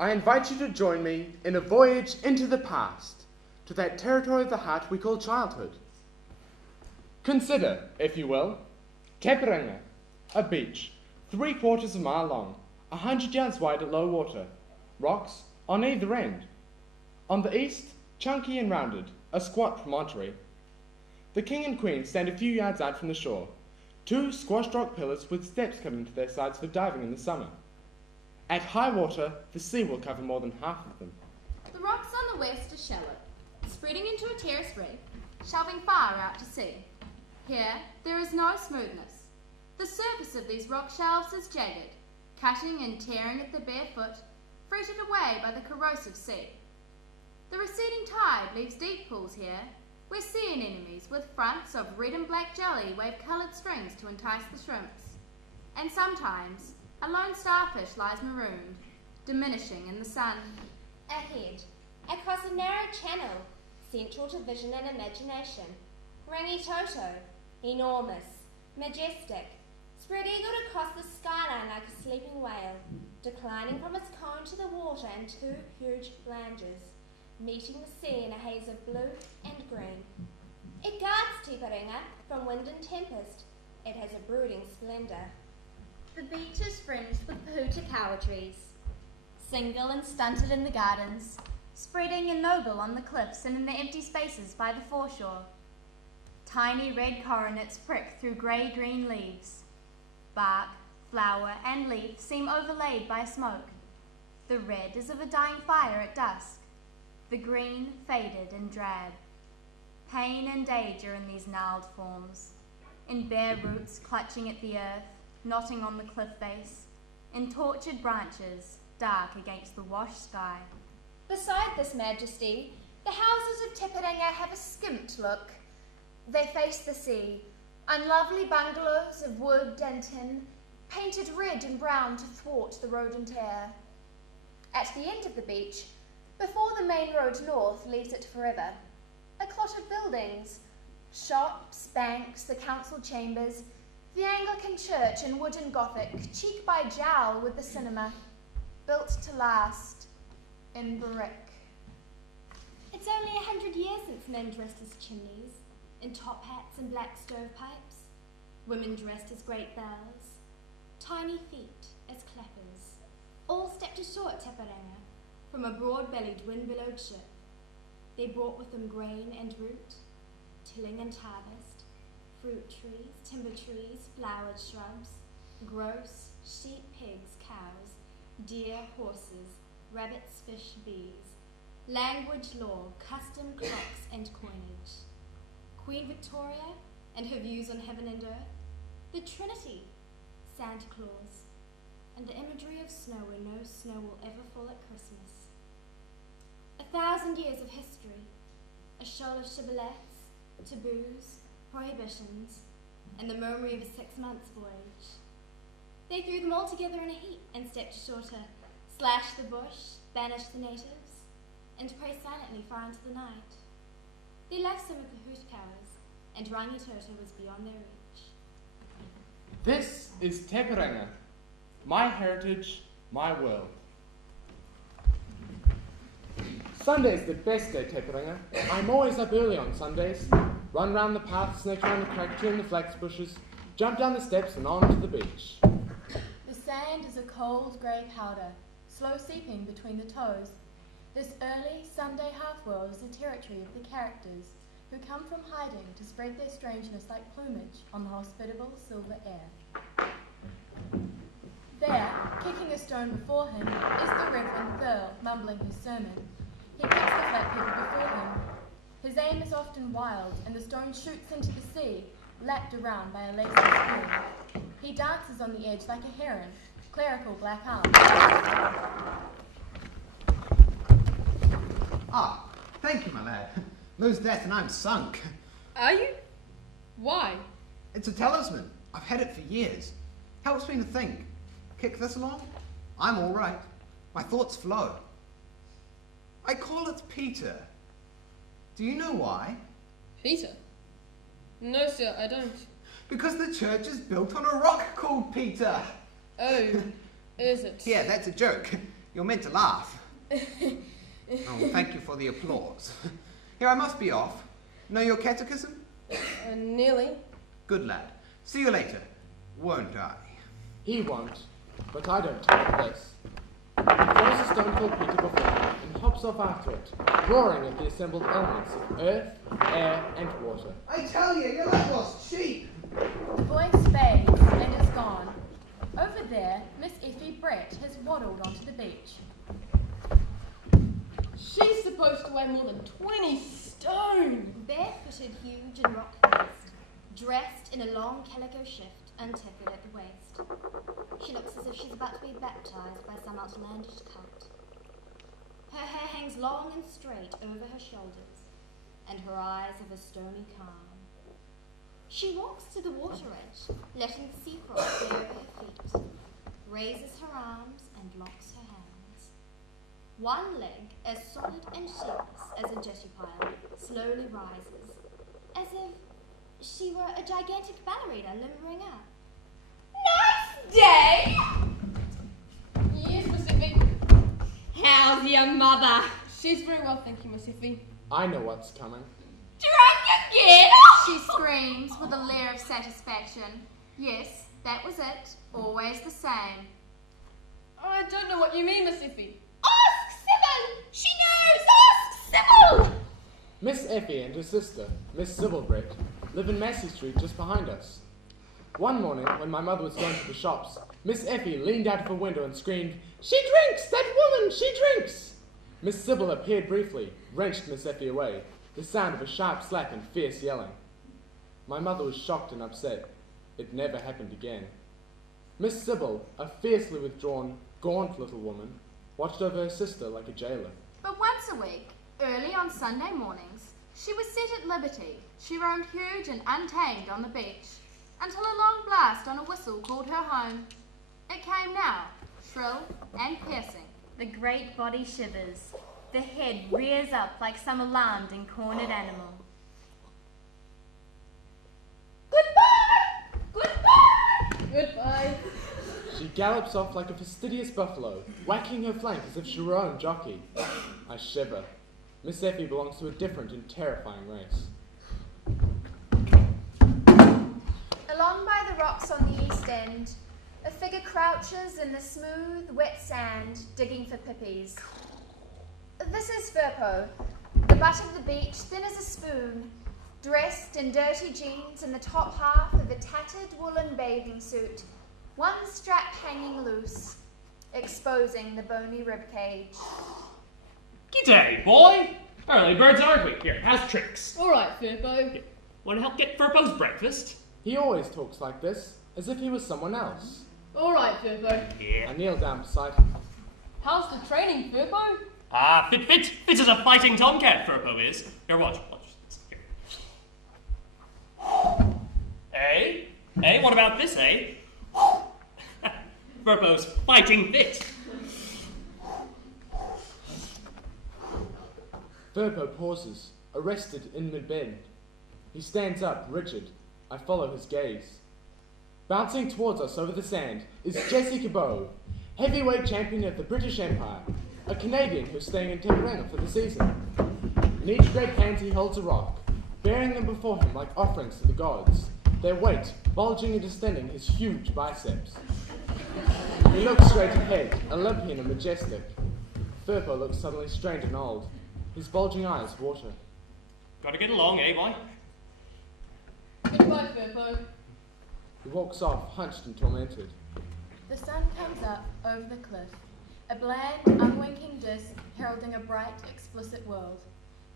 I invite you to join me in a voyage into the past, to that territory of the heart we call childhood. Consider, if you will, Teperanga, a beach, 3/4 of a mile long, 100 yards wide at low water, rocks on either end. On the east, chunky and rounded, a squat promontory. The king and queen stand a few yards out from the shore, 2 squashed rock pillars with steps cut into their sides for diving in the summer. At high water, the sea will cover more than half of them. The rocks on the west are shallow, spreading into a terrace reef, shelving far out to sea. Here, there is no smoothness. The surface of these rock shelves is jagged, cutting and tearing at the bare foot, fretted away by the corrosive sea. The receding tide leaves deep pools here, where sea anemones with fronts of red and black jelly wave coloured strings to entice the shrimps. And sometimes, a lone starfish lies marooned, diminishing in the sun. Ahead, across a narrow channel, central to vision and imagination, Rangitoto, enormous, majestic, spread-eagled across the skyline like a sleeping whale, declining from its cone to the water in 2 huge flanges, meeting the sea in a haze of blue and green. It guards Teperanga from wind and tempest. It has a brooding splendour. The beach is fringed with pahutakawa trees, single and stunted in the gardens, spreading and noble on the cliffs and in the empty spaces by the foreshore. Tiny red coronets prick through grey-green leaves. Bark, flower, and leaf seem overlaid by smoke. The red is of a dying fire at dusk, the green faded and drab. Pain and age are in these gnarled forms, in bare roots clutching at the earth, knotting on the cliff face, in tortured branches, dark against the washed sky. Beside this majesty, the houses of Teperanga have a skimped look. They face the sea, unlovely bungalows of wood and tin, painted red and brown to thwart the rodent air. At the end of the beach, before the main road north leaves it forever, a clot of buildings, shops, banks, the council chambers, the Anglican church in wood and Gothic, cheek by jowl with the cinema, built to last, in brick. It's only 100 years since men dressed as chimneys, in top hats and black stovepipes, women dressed as great bells, tiny feet as clappers, all stepped ashore at Teperanga from a broad-bellied, wind-billowed ship. They brought with them grain and root, tilling and harvest, fruit trees, timber trees, flowered shrubs, grouse, sheep, pigs, cows, deer, horses, rabbits, fish, bees, language, law, custom, clocks, and coinage. Queen Victoria and her views on heaven and earth, the Trinity, Santa Claus, and the imagery of snow where no snow will ever fall at Christmas. 1,000 years of history, a shoal of shibboleths, taboos, prohibitions, and the murmury of a 6 months voyage. They threw them all together in a heap and stepped ashore to slash the bush, banish the natives, and pray silently far into the night. They left some of the Hootcows, and Rangitoto was beyond their reach. This is Teperanga, my heritage, my world. Sunday's the best day, Teperanga. I'm always up early on Sundays. Run round the path, snake around the crackatoo and the flax bushes, jump down the steps and on to the beach. The sand is a cold grey powder, slow seeping between the toes. This early Sunday half-world is the territory of the characters who come from hiding to spread their strangeness like plumage on the hospitable silver air. There, kicking a stone before him, is the Reverend Thurl mumbling his sermon. He kicks the flat people before him. His aim is often wild, and the stone shoots into the sea, lapped around by a lazy spoon. He dances on the edge like a heron, clerical black arms. Ah, thank you, my lad. Lose that and I'm sunk. Are you? Why? It's a talisman. I've had it for years. Helps me to think. Kick this along? I'm all right. My thoughts flow. I call it Peter. Do you know why? Peter? No, sir, I don't. Because the church is built on a rock called Peter. Oh, is it? Yeah, that's a joke. You're meant to laugh. Oh, thank you for the applause. Here, I must be off. Know your catechism? Nearly. Good lad. See you later. Won't I? He won't, but I don't take this. He throws a stone called Peter before him and hops off after it, roaring at the assembled elements of earth, air, and water. I tell you, you're like lost sheep. The voice fades and is gone. Over there, Miss Effie Brett has waddled onto the beach. She's supposed to weigh more than 20 stone. Barefooted, huge, and rock-faced, dressed in a long calico shift and tapered at the waist. She looks as if she's about to be baptized by some outlandish cult. Her hair hangs long and straight over her shoulders, and her eyes have a stony calm. She walks to the water edge, letting the sea froth bare her feet, raises her arms and locks her hands. One leg, as solid and shapeless as a jetty pile, slowly rises, as if she were a gigantic ballerina limbering up. Nice day! Yes, Miss Effie. How's your mother? She's very well, thank you, Miss Effie. I know what's coming. Drunk again? She screams with a leer of satisfaction. Yes, that was it. Always the same. I don't know what you mean, Miss Effie. Ask Sybil! She knows! Ask Sybil! Miss Effie and her sister, Miss Sybil Brett, live in Massey Street just behind us. One morning, when my mother was going to the shops, Miss Effie leaned out of her window and screamed, "She drinks! That woman! She drinks!" Miss Sybil appeared briefly, wrenched Miss Effie away, the sound of a sharp slap and fierce yelling. My mother was shocked and upset. It never happened again. Miss Sybil, a fiercely withdrawn, gaunt little woman, watched over her sister like a jailer. But once a week, early on Sunday mornings, she was set at liberty. She roamed huge and untamed on the beach, until a long blast on a whistle called her home. It came now, shrill and piercing. The great body shivers. The head rears up like some alarmed and cornered animal. Goodbye! Goodbye! Goodbye. She gallops off like a fastidious buffalo, whacking her flank as if she were her own jockey. I shiver. Miss Effie belongs to a different and terrifying race. Along by the rocks on the east end, a figure crouches in the smooth, wet sand, digging for pippies. This is Furo, the butt of the beach, thin as a spoon, dressed in dirty jeans and the top half of a tattered woolen bathing suit, one strap hanging loose, exposing the bony ribcage. G'day, boy! Early birds, aren't we? Here, how's tricks? All right, Furo. Want to help get Furpo's breakfast? He always talks like this, as if he was someone else. All right, Furo. I kneel down beside him. How's the training, Furo? Fit as a fighting tomcat, Furpo is. Here, watch. Here. Eh? What about this, eh? Furpo's fighting fit. Furpo pauses, arrested in mid-bend. He stands up, rigid. I follow his gaze. Bouncing towards us over the sand is Jesse Cabot, heavyweight champion of the British Empire, a Canadian who's staying in Tamaranga for the season. In each great hand he holds a rock, bearing them before him like offerings to the gods, their weight bulging and distending his huge biceps. He looks straight ahead, Olympian and majestic. Furpo looks suddenly strange and old. His bulging eyes water. Gotta get along, eh, boy? Goodbye, Furo. He walks off, hunched and tormented. The sun comes up over the cliff, a bland, unwinking disk heralding a bright, explicit world.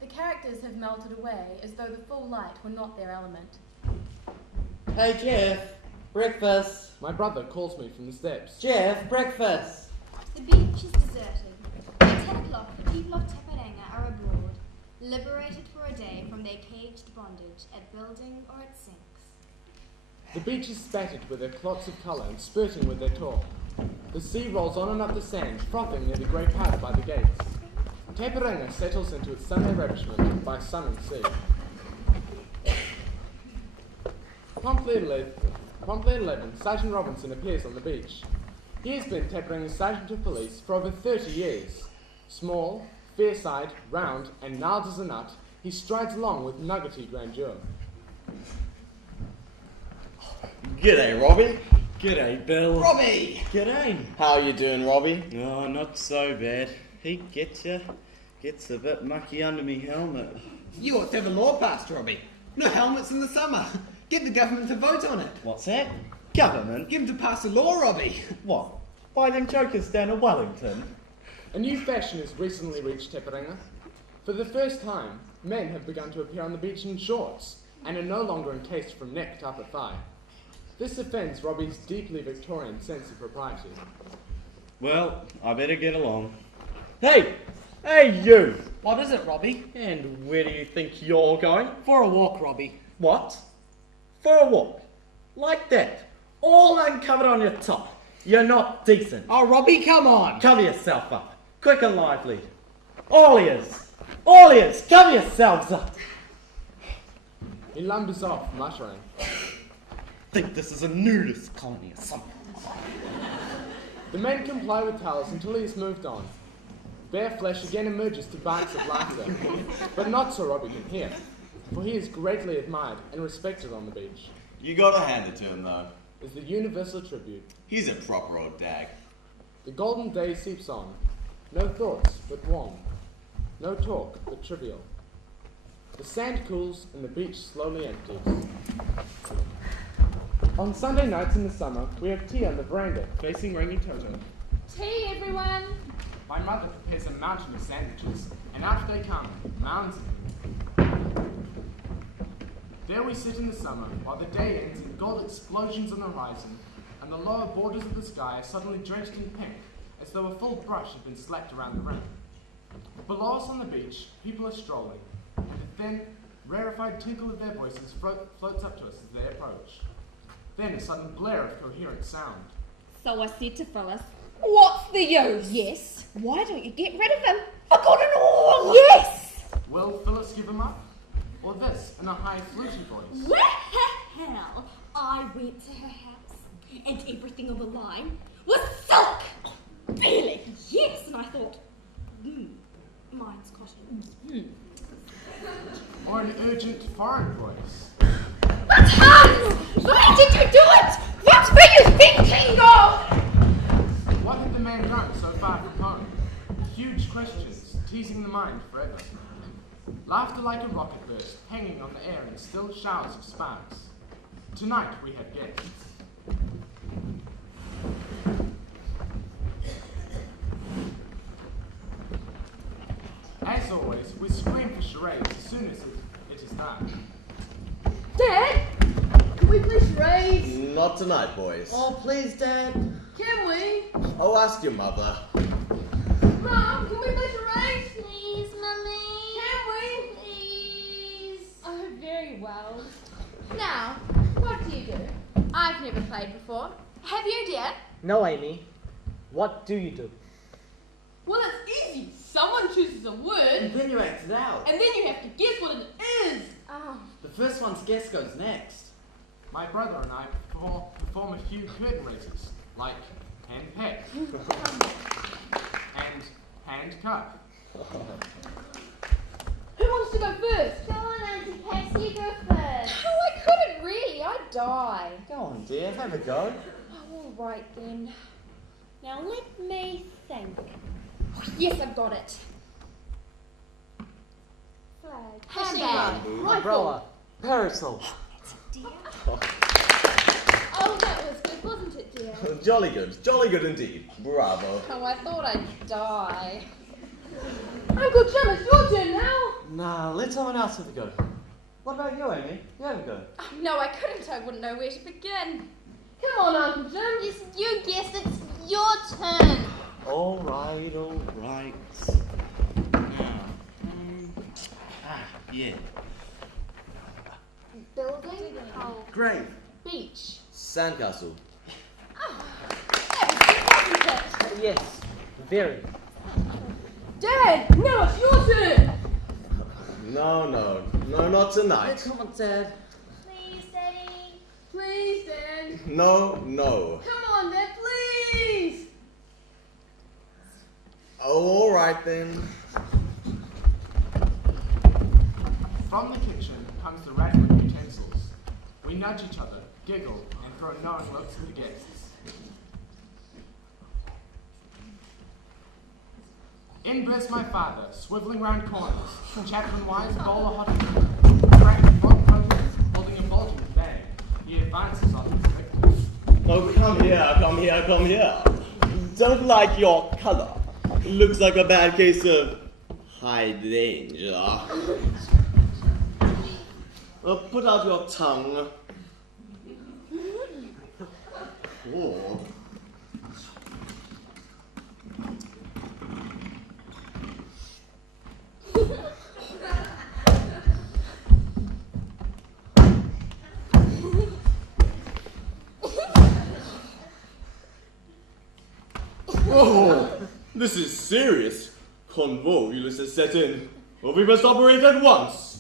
The characters have melted away as though the full light were not their element. Hey Jeff, breakfast. My brother calls me from the steps. Jeff, breakfast. The beach is deserted. At 10 o'clock, the people of Taparanga are abroad, liberated for a day from their caged bondage at building or at sinks. The beach is spattered with their clots of colour and spurting with their talk. The sea rolls on and up the sand, frothing near the grey powder by the gates. Taparanga settles into its Sunday ravishment by sun and sea. Promptly at 11, Sergeant Robinson appears on the beach. He has been Teperinga's sergeant of police for over 30 years. Small, fierce-eyed, round, and gnarled as a nut, he strides along with nuggety grandeur. G'day, Robbie. G'day, Bill. Robbie! G'day. How you doing, Robbie? Oh, not so bad. He gets a bit mucky under me helmet. You ought to have a law passed, Robbie. No helmets in the summer. Get the government to vote on it. What's that? Government? Get them to pass a law, Robbie. What? Buy them jokers down to Wellington? A new fashion has recently reached Teperinga. For the first time, men have begun to appear on the beach in shorts, and are no longer encased from neck to upper thigh. This offends Robbie's deeply Victorian sense of propriety. Well, I better get along. Hey! Hey, you! What is it, Robbie? And where do you think you're going? For a walk, Robbie. What? For a walk? Like that? All uncovered on your top. You're not decent. Oh, Robbie, come on! Cover yourself up. Quick and lively. All ears! All ears! Cover yourselves up! He lumbers off, muttering. Think this is a nudist colony or something. The men comply with towels until he has moved on. Bare flesh again emerges to barks of laughter, but not so Robbie can hear, for he is greatly admired and respected on the beach. You gotta hand it to him, though. Is the universal tribute. He's a proper old dag. The golden day seeps on. No thoughts but warm. No talk but trivial. The sand cools and the beach slowly empties. On Sunday nights in the summer, we have tea on the veranda facing Rangitoto. Tea, everyone! My mother prepares a mountain of sandwiches, and out they come, mounds of them. There we sit in the summer, while the day ends in gold explosions on the horizon, and the lower borders of the sky are suddenly drenched in pink, as though a full brush had been slapped around the rim. Below us on the beach, people are strolling, and a thin, rarefied tinkle of their voices floats up to us as they approach. Then a sudden blare of coherent sound. So I said to Phyllis, "What's the use?" "Yes." "Why don't you get rid of him?" "For good and all." "Yes." Will Phyllis give him up? Or this, in a high, fluty voice? Well, I went to her house, and everything on the line was silk. Really? Yes, and I thought, mine's cotton. Or an urgent, foreign voice? "But Hans, why did you do it? What were you thinking of?" What had the man done so far from home? Huge questions, teasing the mind forever. Laughter like a rocket burst, hanging on the air in still showers of sparks. Tonight we have guests. As always, we scream for charades as soon as it is dark. Dad, can we play charades? Not tonight, boys. Oh, please, Dad. Can we? Oh, ask your mother. Mom, can we play charades? Please, Mummy. Can we? Please. Oh, very well. Now, what do you do? I've never played before. Have you, dear? No, Amy. What do you do? Well, it's easy. Someone chooses a word, And then you act it out. and then you have to guess what it is. Oh. The first one's guess goes next. My brother and I perform a few curtain raisers, like hand peck and hand cup. Who wants to go first? Go on, Auntie Pax, you go first. Oh, I couldn't really. I'd die. Go on, dear, have a go. Oh, all right then. Now let me think. Yes, I've got it. Flag. Handbag. Umbrella. Parasol. Oh, that was good, wasn't it, dear? Jolly good indeed. Bravo. Oh, I thought I'd die. Uncle Jim, it's your turn now. Nah, let someone else have a go. What about you, Amy? You have a go. Oh, no, I couldn't. I wouldn't know where to begin. Come on, Uncle Jim. Yes, you guessed it's your turn. All right. Now, yeah. Building. Oh. Grave. Beach. Sandcastle. That was good, wasn't it? Yes. Very. Dad, now it's your turn. No, not tonight. Come on, Dad. Please, Daddy. Please, Dad. No. Come on, Dad, please. Oh, all right then. From the kitchen comes the rattle of utensils. We nudge each other, giggle, and throw knowing looks at the guests. In bursts my father, swiveling round corners, chaplain-wise, bowl of hot drink, cracking frog protest, holding a bulging bag. He advances on his victims. Oh, come here, come here, come here. Don't like your color. Looks like a bad case of high danger. Put out your tongue. Oh. Oh, this is serious. Convulsions has set in. Well, we must operate at once.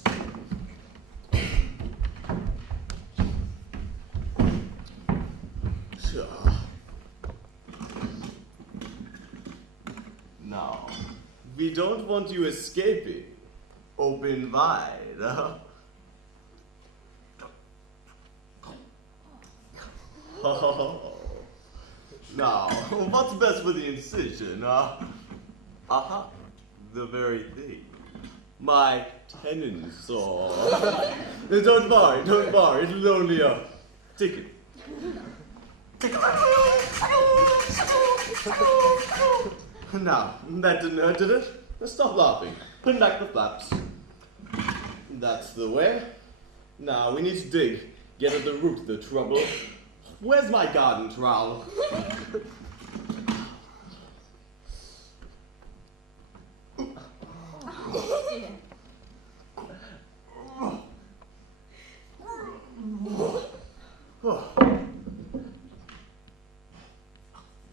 Now, we don't want you escaping. Open wide. Now, what's best for the incision? Aha, the very thing. My tenon saw. Don't worry, it'll only tickle. Now, that didn't hurt, did it? Stop laughing. Pin back the flaps. That's the way. Now, we need to dig. Get at the root of the trouble. Where's my garden trowel?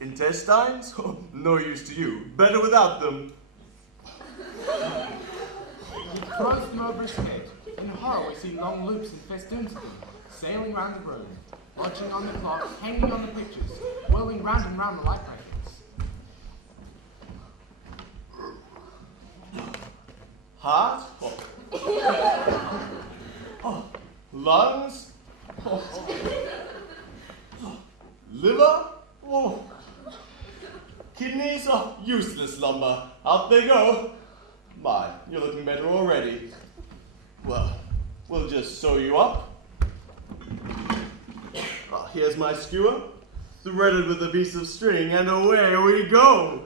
Intestines? No use to you. Better without them. He throws them over his head. In horror we see long loops and festoons of them, sailing round the room, lodging on the clock, hanging on the pictures, whirling round and round the light brackets. Heart? Lungs? Liver? Kidneys? Useless lumber. Out they go. My, you're looking better already. Well, we'll just sew you up. Here's my skewer, threaded with a piece of string, and away we go.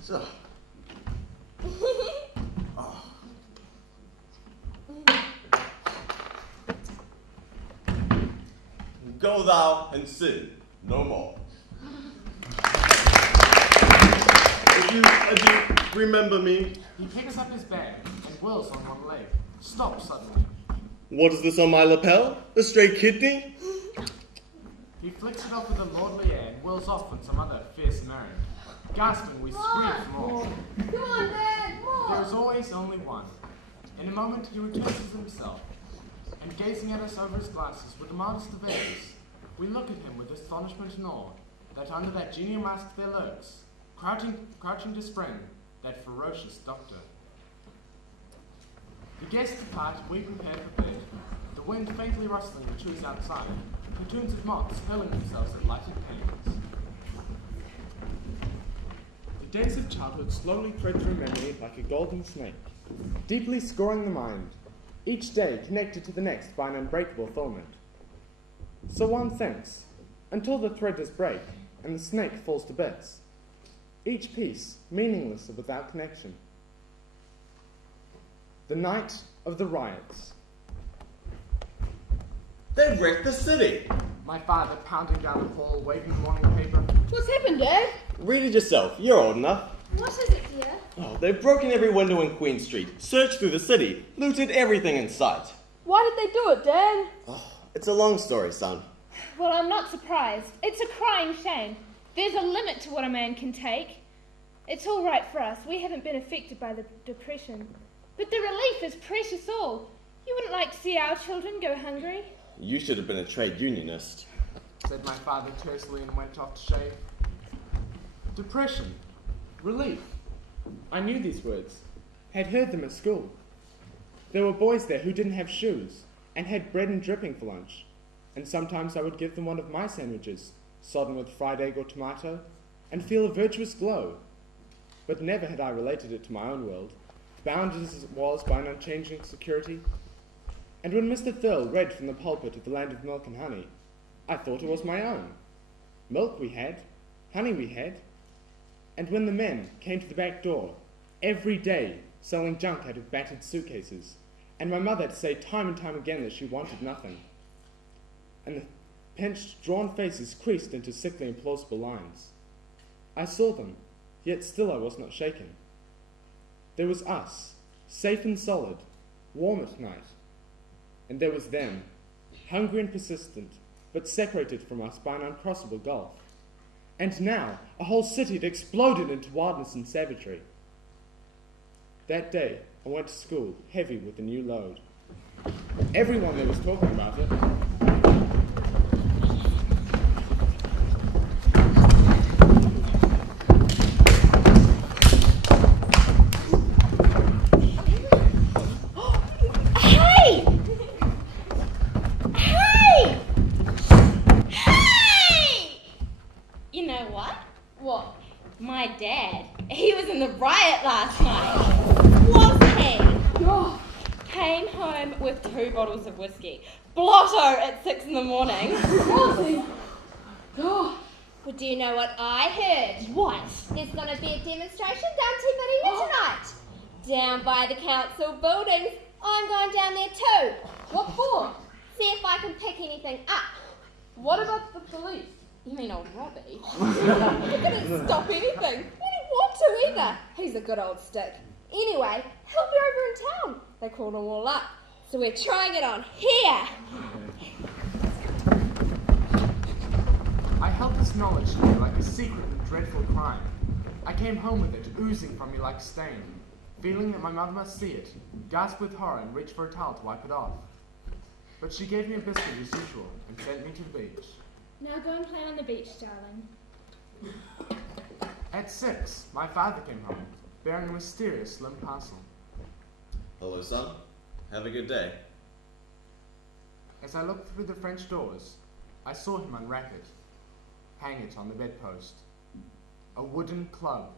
So. Go thou and sin no more. If you remember me. He picks up his bag and whirls on one leg. Stops suddenly. What is this on my lapel? A stray kidney? He flicks it off with a lordly air and whirls off on some other fearsome errand. Gasping, we scream for more. Come on, Dad, more! There is always only one. In a moment, he returns as himself, and gazing at us over his glasses with the mildest of airs, we look at him with astonishment and awe, that under that genial mask there lurks, crouching to spring, that ferocious doctor. The guests depart, we prepare for bed, the wind faintly rustling the trees outside, platoons of moths hurling themselves at lighted panes. The days of childhood slowly thread through memory like a golden snake, deeply scoring the mind, each day connected to the next by an unbreakable filament. So one thinks, until the thread does break and the snake falls to bits, each piece meaningless and without connection. The night of the riots. They've wrecked the city. My father pounding down the hall, waving the morning paper. What's happened, Dad? Read it yourself. You're old enough. What is it, dear? Oh, they've broken every window in Queen Street, searched through the city, looted everything in sight. Why did they do it, Dad? Oh, it's a long story, son. Well, I'm not surprised. It's a crying shame. There's a limit to what a man can take. It's all right for us. We haven't been affected by the depression. But the relief is precious all. You wouldn't like to see our children go hungry? You should have been a trade unionist, said my father tersely and went off to shave. Depression. Relief. I knew these words, had heard them at school. There were boys there who didn't have shoes and had bread and dripping for lunch, and sometimes I would give them one of my sandwiches, sodden with fried egg or tomato, and feel a virtuous glow. But never had I related it to my own world, bound as it was by an unchanging security. And when Mr. Thurl read from the pulpit of the land of milk and honey, I thought it was my own. Milk we had, honey we had, and when the men came to the back door, every day selling junk out of battered suitcases, and my mother had to say time and time again that she wanted nothing, and the pinched, drawn faces creased into sickly and plausible lines. I saw them, yet still I was not shaken. There was us, safe and solid, warm at night, and there was them, hungry and persistent, but separated from us by an uncrossable gulf. And now a whole city had exploded into wildness and savagery. That day I went to school, heavy with a new load. Everyone there was talking about it. My dad, he was in the Riot last night, wasn't he? Oh, came home with 2 bottles of whiskey. Blotto at 6 in the morning. Was he? Oh. Well, do you know what I heard? What? There's going to be a demonstration down Timarina tonight. Down by the council buildings. I'm going down there too. What for? See if I can pick anything up. What about the police? You mean old Robbie? He couldn't stop anything. He didn't want to either. He's a good old stick. Anyway, he'll be over in town. They called them all up. So we're trying it on here. I held this knowledge to me like a secret and dreadful crime. I came home with it, oozing from me like stain, feeling that my mother must see it, gasp with horror and reach for a towel to wipe it off. But she gave me a biscuit as usual and sent me to the beach. Now go and play on the beach, darling. At 6, my father came home, bearing a mysterious slim parcel. Hello, son. Have a good day. As I looked through the French doors, I saw him unwrap it, hang it on the bedpost. A wooden club.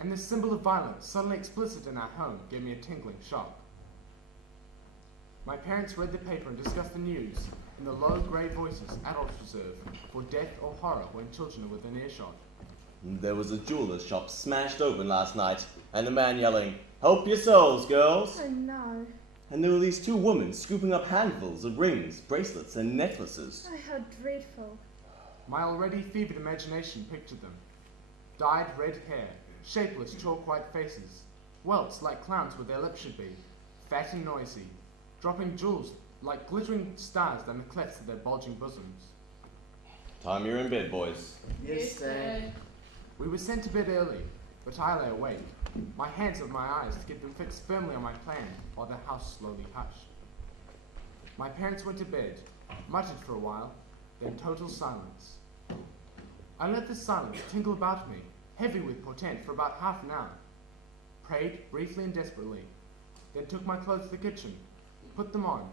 And this symbol of violence, suddenly explicit in our home, gave me a tingling shock. My parents read the paper and discussed the news in the low, grey voices adults reserve for death or horror when children are within earshot. There was a jeweler's shop smashed open last night, and a man yelling, "Help your souls, girls!" Oh no. And there were these 2 women scooping up handfuls of rings, bracelets, and necklaces. Oh, how dreadful. My already fevered imagination pictured them. Dyed red hair, shapeless chalk-white faces, welts like clowns where their lips should be, fat and noisy, dropping jewels like glittering stars down the clefts of their bulging bosoms. Time you're in bed, boys. Yes, Dad. We were sent to bed early, but I lay awake, my hands over my eyes to get them fixed firmly on my plan while the house slowly hushed. My parents went to bed, muttered for a while, then total silence. I let the silence tingle about me, heavy with portent, for about half an hour, prayed briefly and desperately, then took my clothes to the kitchen, put them on,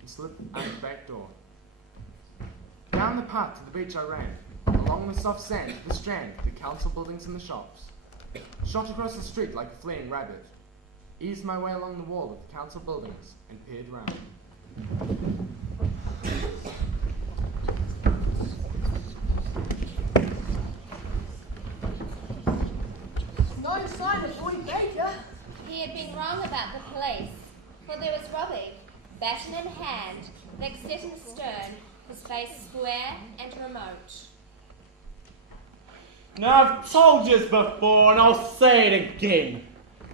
and slipped out the back door. Down the path to the beach I ran, along the soft sand to the strand, the council buildings and the shops. Shot across the street like a fleeing rabbit, eased my way along the wall of the council buildings, and peered round. No sign of Roy Baker. He had been wrong about the police, for there was Robbie, baton in hand, neck set in stern, his face square and remote. Now, I've told you this before, and I'll say it again.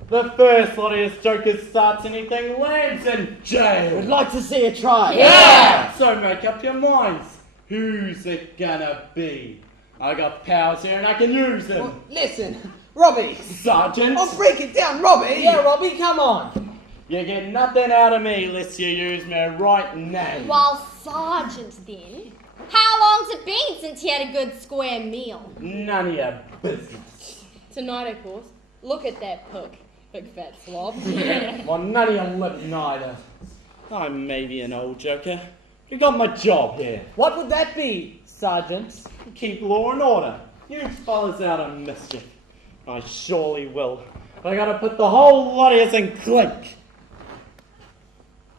The first lot of his jokers starts anything lands in jail. We'd like to see a try. Yeah! So make up your minds. Who's it gonna be? I got powers here and I can use them. Well, listen, Robbie. Sergeant. I'll break it down, Robbie. Yeah, Robbie, come on. You get nothing out of me unless you use my right name. Well, Sergeant, then, how long's it been since you had a good square meal? None of your business. Tonight, of course. Look at that pook. Big fat slob. Well, none of your lip neither. I may be an old joker. You got my job here. What would that be, Sergeant? Keep law and order. You fellas out of mischief. I surely will. I gotta put the whole lot of us in clink.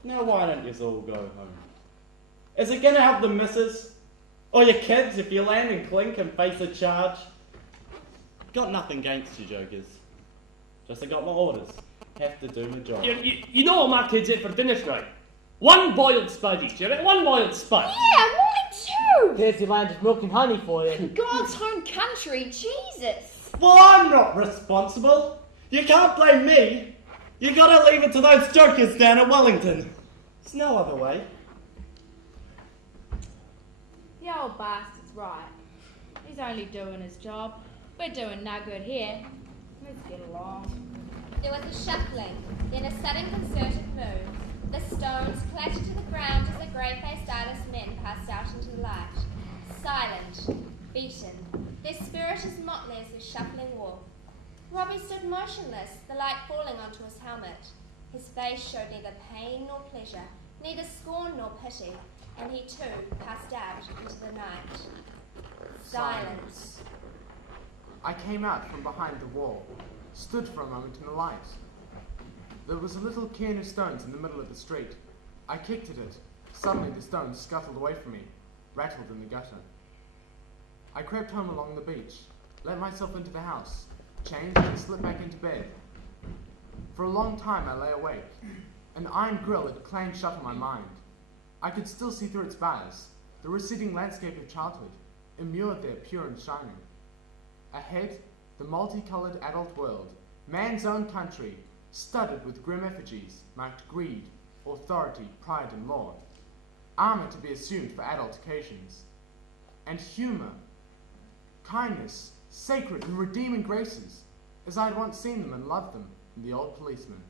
Now why don't you all go home? Is it gonna help the missus? Or your kids if you land in clink and face a charge? Got nothing against you jokers. Just I got my orders. Have to do my job. You know what my kids ate for dinner tonight? One boiled spud each, you know? One boiled spud. Yeah, mine too! There's your land of milk and honey for you. God's home country, Jesus! Well, I'm not responsible. You can't blame me. You gotta leave it to those jokers down at Wellington. There's no other way. The old bastard's right. He's only doing his job. We're doing no good here. Let's get along. There was a shuffling, then a sudden concerted move. The stones clattered to the ground as the grey-faced eyeless men passed out into the light. Silent, beaten, their spirit as motley as the shuffling wolf. Robbie stood motionless, the light falling onto his helmet. His face showed neither pain nor pleasure, neither scorn nor pity, and he too passed out into the night. Silence. I came out from behind the wall, stood for a moment in the light. There was a little cairn of stones in the middle of the street. I kicked at it. Suddenly the stones scuttled away from me, rattled in the gutter. I crept home along the beach, let myself into the house, changed and slipped back into bed. For a long time I lay awake. An iron grill had clanged shut on my mind. I could still see through its bars, the receding landscape of childhood, immured there pure and shining. Ahead, the multicoloured adult world, man's own country, studded with grim effigies marked greed, authority, pride and law, armour to be assumed for adult occasions, and humour, kindness, sacred and redeeming graces, as I had once seen them and loved them in the old policeman.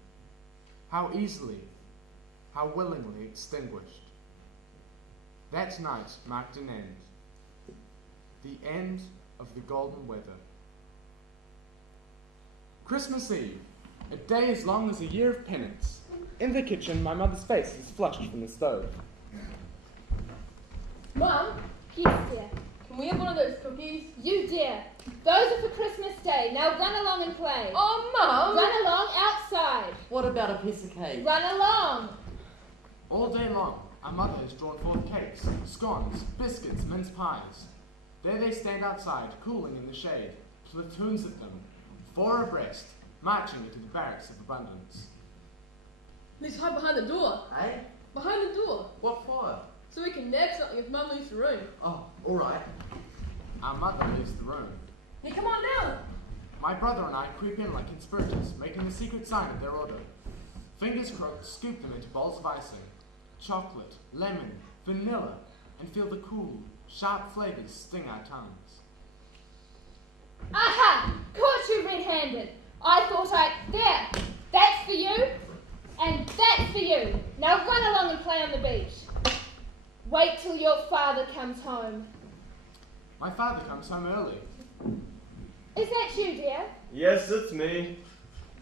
How easily, how willingly extinguished. That night marked an end. The end of the golden weather. Christmas Eve, a day as long as a year of penance. In the kitchen, my mother's face is flushed from the stove. Mum? Yes, dear. Can we have one of those cookies? You dare. Those are for Christmas Day. Now run along and play. Oh, Mum! Run along outside. What about a piece of cake? Run along. All day long, our mother has drawn forth cakes, scones, biscuits, mince pies. There they stand outside, cooling in the shade, platoons of them, 4 abreast, marching into the barracks of abundance. Let's hide behind the door. Eh? Behind the door. What for? So we can nab something if Mum leaves the room. Oh, alright. Our mother leaves the room. Hey, come on now. My brother and I creep in like conspirators, making the secret sign of their order. Fingers crooked, scoop them into bowls of icing, chocolate, lemon, vanilla, and feel the cool, sharp flavours sting our tongues. Aha! Caught you red-handed. I thought There! That's for you, and that's for you. Now run along and play on the beach. Wait till your father comes home. My father comes home early. Is that you, dear? Yes, it's me.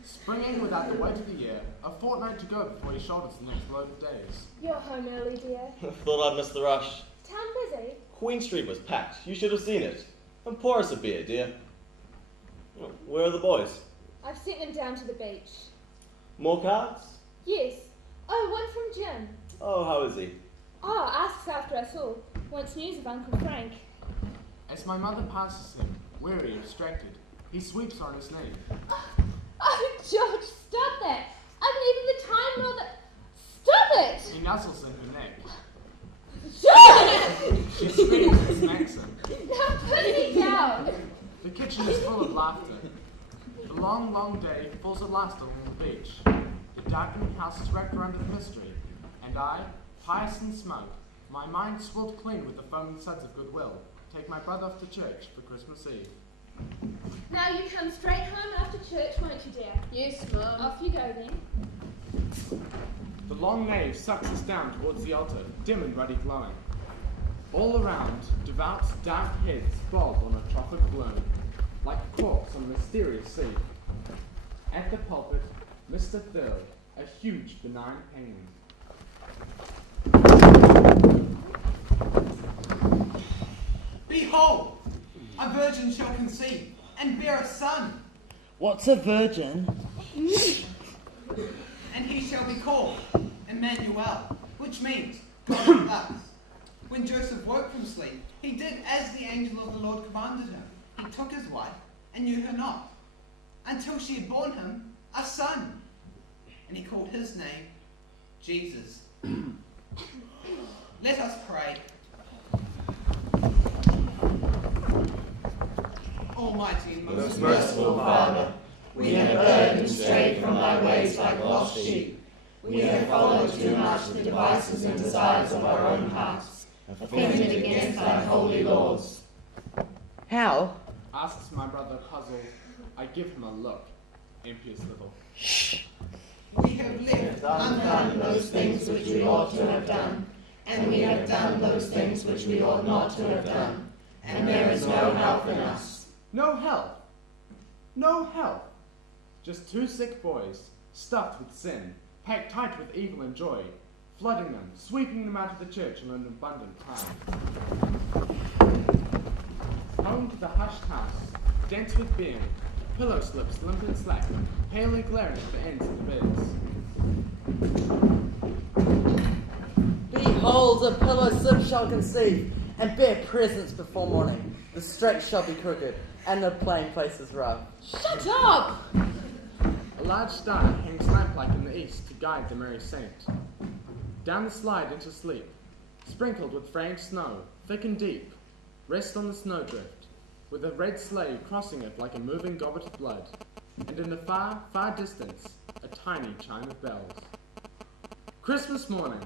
Springing without the weight of the year, a fortnight to go before he shoulders the next load of days. You're home early, dear. Thought I'd miss the rush. Town busy? Queen Street was packed. You should have seen it. And pour us a beer, dear. Where are the boys? I've sent them down to the beach. More cards? Yes. Oh, one from Jim. Oh, how is he? Oh, asks after us all. Wants news of Uncle Frank. As my mother passes him, weary and distracted, he sweeps her on his knee. Oh, George, stop that. I haven't even the time nor the... Stop it! He nuzzles in her neck. George! She screams and smacks him. Now put me down. The kitchen is full of laughter. The long, long day falls at last along the beach. The darkening house is wrapped around the mystery, and I, pious and smug, my mind swilled clean with the foaming suds of goodwill, take my brother off to church for Christmas Eve. Now you come straight home after church, won't you, dear? Yes, Mum. Off you go then. The long nave sucks us down towards the altar, dim and ruddy glowing. All around, devout, dark heads bob on a trough of gloom, like corks on a mysterious sea. At the pulpit, Mr. Thurl, a huge, benign penguin. Behold, a virgin shall conceive and bear a son, What's a virgin? and he shall be called Emmanuel, which means God with us. When Joseph woke from sleep, he did as the angel of the Lord commanded him. He took his wife and knew her not, until she had borne him a son, and he called his name Jesus. Let us pray. Almighty and most merciful Father, we have erred and strayed from thy ways like lost sheep. We have followed too much the devices and desires of our own hearts, offended against thy holy laws. How? Asks my brother puzzled. I give him a look. Impious little. We have lived Undone those things which we ought to have done, and we have done those things which we ought not to have done, and there is no help in us. No help. No help. Just two sick boys, stuffed with sin, packed tight with evil and joy, flooding them, sweeping them out of the church in an abundant time. Home to the hushed house, dense with being, pillow slips limp and slack, palely glaring at the ends of the beds. Behold, a pillow slip shall conceive, and bear presents before morning. The straight shall be crooked, and the plain places rough. Shut up! A large star hangs lamp-like in the east to guide the merry saint. Down the slide into sleep, sprinkled with fraying snow, thick and deep, rest on the snowdrift, with a red sleigh crossing it like a moving goblet of blood, and in the far, far distance, a tiny chime of bells. Christmas morning,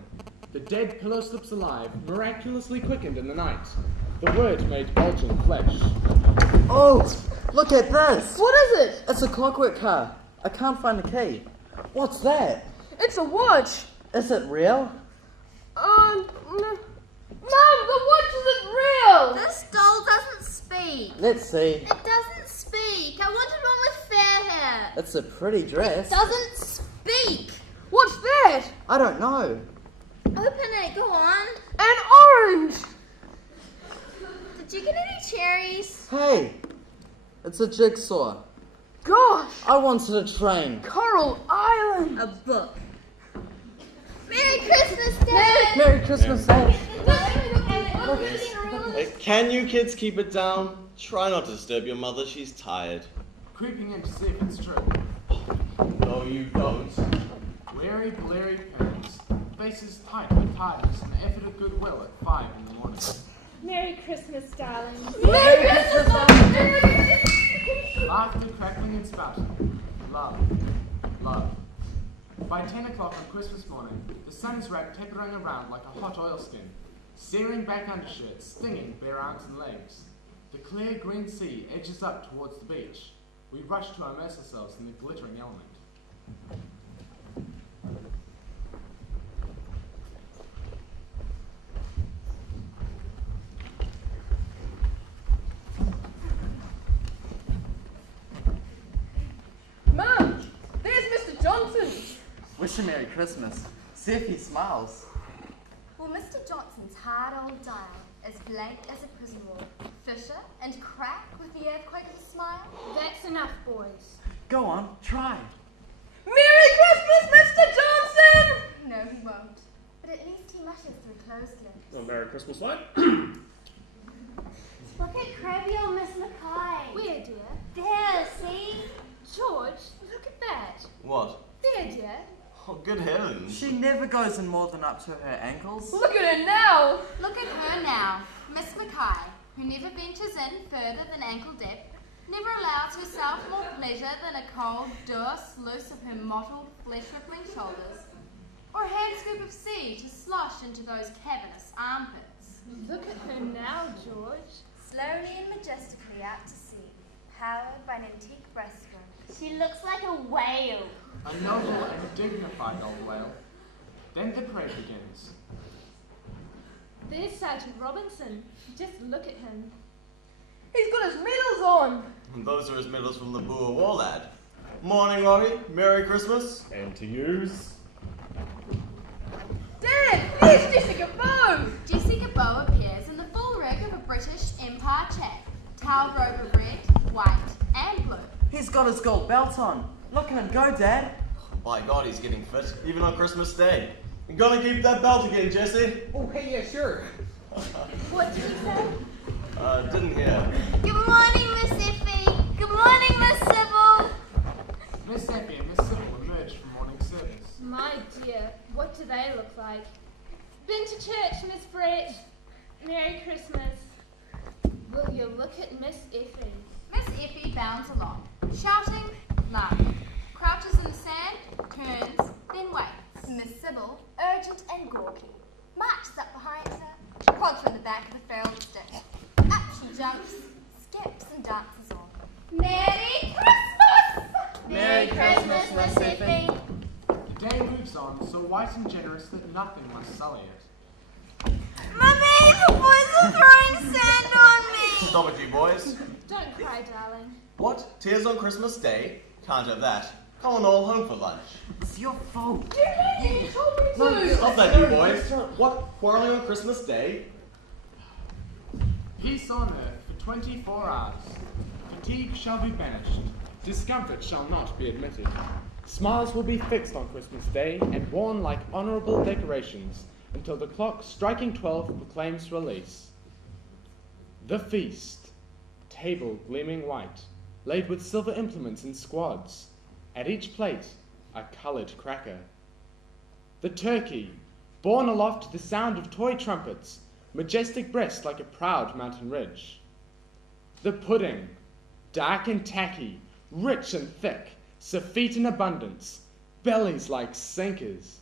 the dead pillow slips alive, miraculously quickened in the night. The word made bulging flesh. Oh, look at this! What is it? It's a clockwork car. I can't find the key. What's that? It's a watch. Is it real? No. Mum, the watch isn't real! This doll doesn't speak. Let's see. It doesn't speak. I wanted one with fair hair. It's a pretty dress. It doesn't speak. What's that? I don't know. Open it, go on. An orange! Did you get any cherries? Hey, it's a jigsaw. Gosh! I wanted a train. Coral Island! A book. Merry Christmas, Dad! Merry Christmas, Dad. Can you kids keep it down? Try not to disturb your mother, she's tired. Creeping in to see if it's true. No, you don't. Weary, bleary parents, faces tight with ties, an effort of goodwill at 5 in the morning. Merry Christmas, darling. Merry Christmas, Mom! Laughter crackling and spouting. Love. Love. By 10 o'clock on Christmas morning, the sun is wrapped tapering around like a hot oilskin, searing back undershirts, stinging bare arms and legs. The clear green sea edges up towards the beach. We rush to immerse ourselves in the glittering element. Mum, there's Mr. Johnson. Wish him Merry Christmas. See if he smiles. Well, Mr. Johnson's hard old dial, as blank as a prison wall, fisher and crack with the earthquake of a smile. That's enough, boys. Go on, try. Merry Christmas, Mr. Johnson! No, he won't. But at least he mutters through closed lips. Oh, Merry Christmas, what? Look at crabby old Miss Mackay. Where, dear? There, see? George, look at that. What? There, dear. Oh, good heavens. She never goes in more than up to her ankles. Look at her now! Look at her now, Miss Mackay, who never ventures in further than ankle depth, never allows herself more pleasure than a cold, dour sluice of her mottled, flesh-rippling shoulders, or a hand scoop of sea to slosh into those cavernous armpits. Look at her now, George. Slowly and majestically out to sea, powered by an antique breaststroke. She looks like a whale. a noble and dignified old whale. Then the parade begins. There's Sergeant Robinson. Just look at him. He's got his medals on. And those are his medals from the Boer War, lad. Morning, Robbie. Merry Christmas. And to use. Dad, there's Jessica Bow. Jessica Bow appears in the full rig of a British Empire chap. Towel robe of red, white, and blue. He's got his gold belt on. Look at him go, Dad. By God, he's getting fit, even on Christmas Day. You gonna keep that belt again, Jesse? Oh, hey, yeah, sure. What did he say? Didn't hear. Good morning, Miss Effie. Good morning, Miss Sybil. Miss Effie and Miss Sybil emerge from morning service. My dear, what do they look like? Been to church, Miss Brett. Merry Christmas. Will you look at Miss Effie? Miss Effie bounds along, shouting, laughing, crouches in the sand, turns, then waits. Miss Sybil, urgent and gawky, marches up behind her, prods from the back of the ferruled stick. Up she jumps, skips and dances on. Merry Christmas! Merry Christmas, Miss Effie. The day moves on, so white and generous that nothing must sully it. Mummy, the boys are throwing sand on me! Stop it, you boys. Don't cry, darling. What? Tears on Christmas Day? Can't have that. Come on all home for lunch. It's your fault. You told me to. Stop that, you boys. What? Quarreling on Christmas Day? Peace on earth for 24 hours. Fatigue shall be banished. Discomfort shall not be admitted. Smiles will be fixed on Christmas Day and worn like honourable decorations until the clock striking 12 proclaims release. The feast. Table gleaming white, laid with silver implements in squads. At each plate, a coloured cracker. The turkey, borne aloft to the sound of toy trumpets, majestic breast like a proud mountain ridge. The pudding, dark and tacky, rich and thick, surfeit in abundance, bellies like sinkers.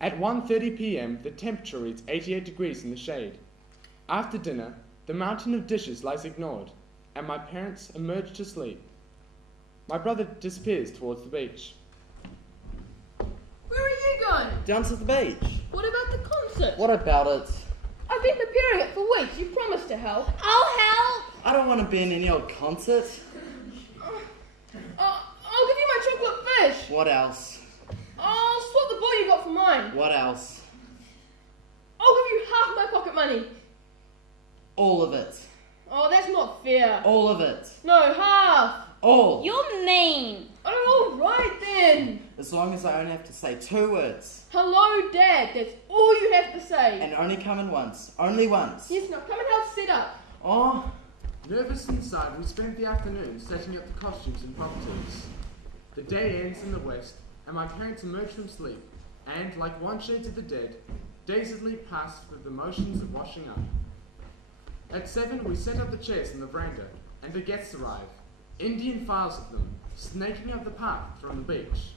At 1:30 p.m. the temperature reads 88 degrees in the shade. After dinner, the mountain of dishes lies ignored, and my parents emerge to sleep. My brother disappears towards the beach. Where are you going? Down to the beach. What about the concert? What about it? I've been preparing it for weeks. You promised to help. I'll help! I don't want to be in any old concert. I'll give you my chocolate fish. What else? I'll swap the ball you got for mine. What else? I'll give you half my pocket money. All of it. Oh, that's not fair. All of it. No, half. All. You're mean. Oh, all right then. As long as I only have to say 2 words. Hello, Dad. That's all you have to say. And only come in once. Only once. Yes, now come and help set up. Oh. Nervous inside, we spent the afternoon setting up the costumes and properties. The day ends in the west, and my parents emerge from sleep, and, like one shades of the dead, dazedly pass through the motions of washing up. At 7, we set up the chairs in the veranda, and the guests arrive, Indian files of them, snaking up the path from the beach.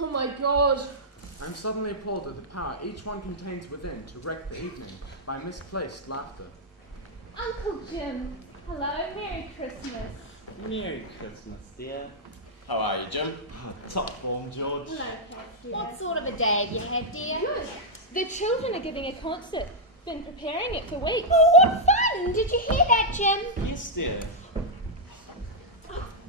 Oh my God. I'm suddenly appalled at the power each one contains within to wreck the evening by misplaced laughter. Uncle Jim. Hello, Merry Christmas. Merry Christmas, dear. How are you, Jim? Top form, George. Hello, Cassie. What sort of a day have you had, dear? Good. The children are giving a concert. Been preparing it for weeks. Oh, what fun! Did you hear that, Jim? Yes, dear.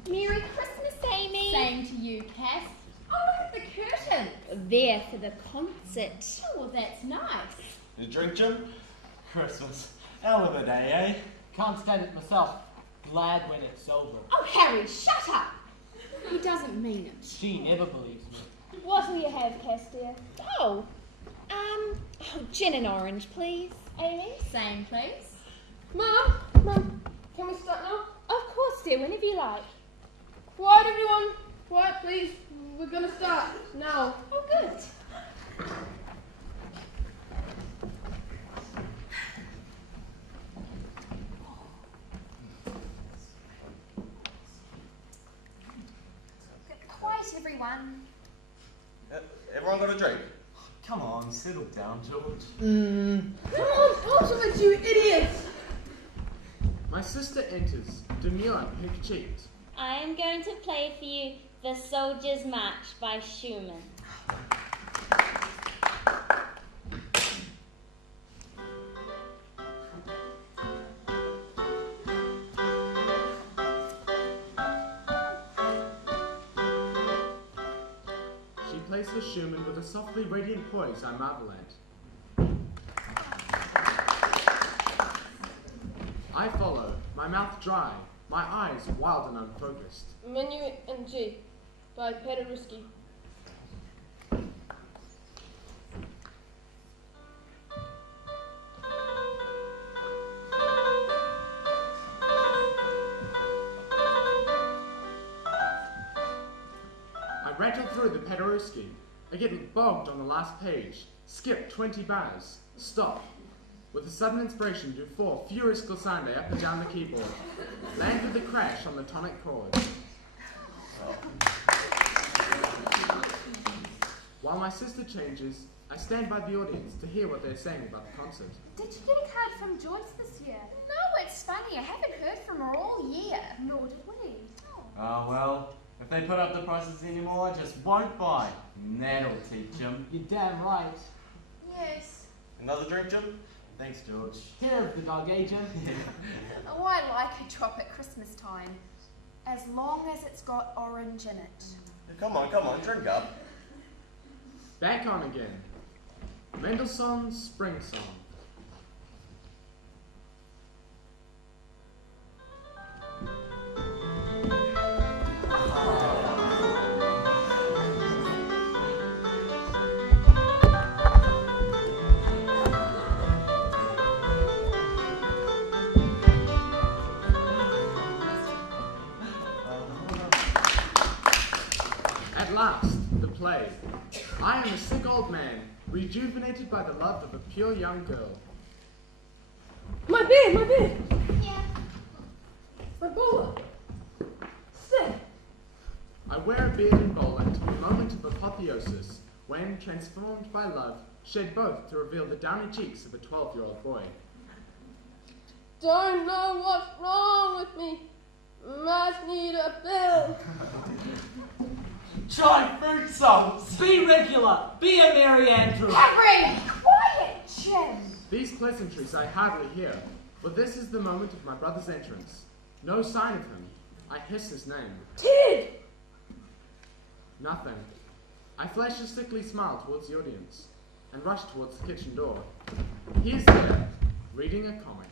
Merry Christmas, Amy. Same to you, Cass. Oh, look at the curtain. There for the concert. Oh, well, that's nice. You drink, Jim? Christmas. Hell of a day, eh? Can't stand it myself. Glad when it's over. Oh, Harry, shut up. He doesn't mean it. She never believes me. What will you have, Cass, dear? Oh, gin and orange, please. Amy? Same, please. Mum, can we start now? Of course, dear, whenever you like. Quiet, everyone. Quiet, please. We're gonna start now. Oh, good. Quiet, everyone. Everyone got a drink? Come on, settle down, George. Come on, ultimate, you idiots! My sister enters, demure and cheeked. I am going to play for you The Soldier's March by Schumann. She places Schumann with a softly radiant poise I marvel at. I follow, my mouth dry, my eyes wild and unfocused. Minuet in G by Paderewski. I rattle through the Paderewski. I get bogged on the last page, skip 20 bars, stop. With a sudden inspiration, do 4 furious glissandi up and down the keyboard. Land with a crash on the tonic chord. While my sister changes, I stand by the audience to hear what they're saying about the concert. Did you get a card from Joyce this year? No, it's funny. I haven't heard from her all year. Nor did we. Oh, well, if they put up the prices anymore, I just won't buy. That'll teach them. You're damn right. Yes. Another drink, Jim? Thanks, George. Care of the dog, eh, Jim? Oh, I like a drop at Christmas time. As long as it's got orange in it. Come on, drink up. Back on again. Mendelssohn's Spring Song. At last, the play. I am a sick old man, rejuvenated by the love of a pure young girl. My beard! Yeah. My bowler! Stay! I wear a beard and bowler until the moment of apotheosis, when, transformed by love, shed both to reveal the downy cheeks of a 12-year-old boy. Don't know what's wrong with me. Must need a pill. Try fruit salts. Be regular. Be a Mary Andrew. Henry! Quiet, Jim! These pleasantries I hardly hear, for this is the moment of my brother's entrance. No sign of him. I hiss his name. Tid! Nothing. I flash a sickly smile towards the audience, and rush towards the kitchen door. He is there, reading a comic.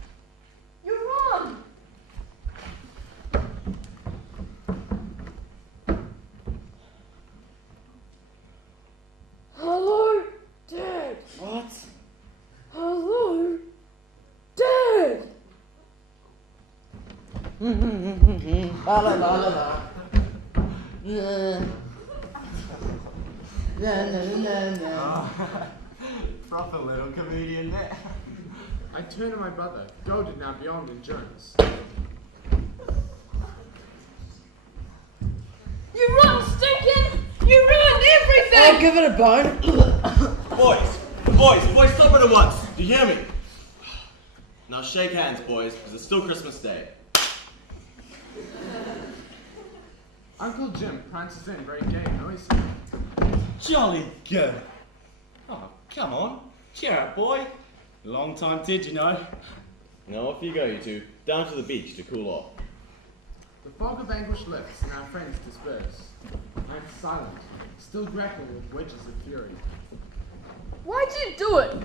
You're wrong! Hello, Dad! What? Hello, Dad! La la la la la. Proper little comedian there. I turn to my brother, goaded now beyond endurance. You rotten stinking! You ruined everything! I'll give it a bone. Boys, stop it at once. Do you hear me? Now shake hands, boys, because it's still Christmas Day. Uncle Jim prances in very gay and noisy. Jolly good. Oh, come on. Cheer up, boy. Long time did, you know. Now off you go, you two. Down to the beach to cool off. The fog of anguish lifts and our friends disperse. I am silent, still grappling with wedges of fury. Why'd you do it?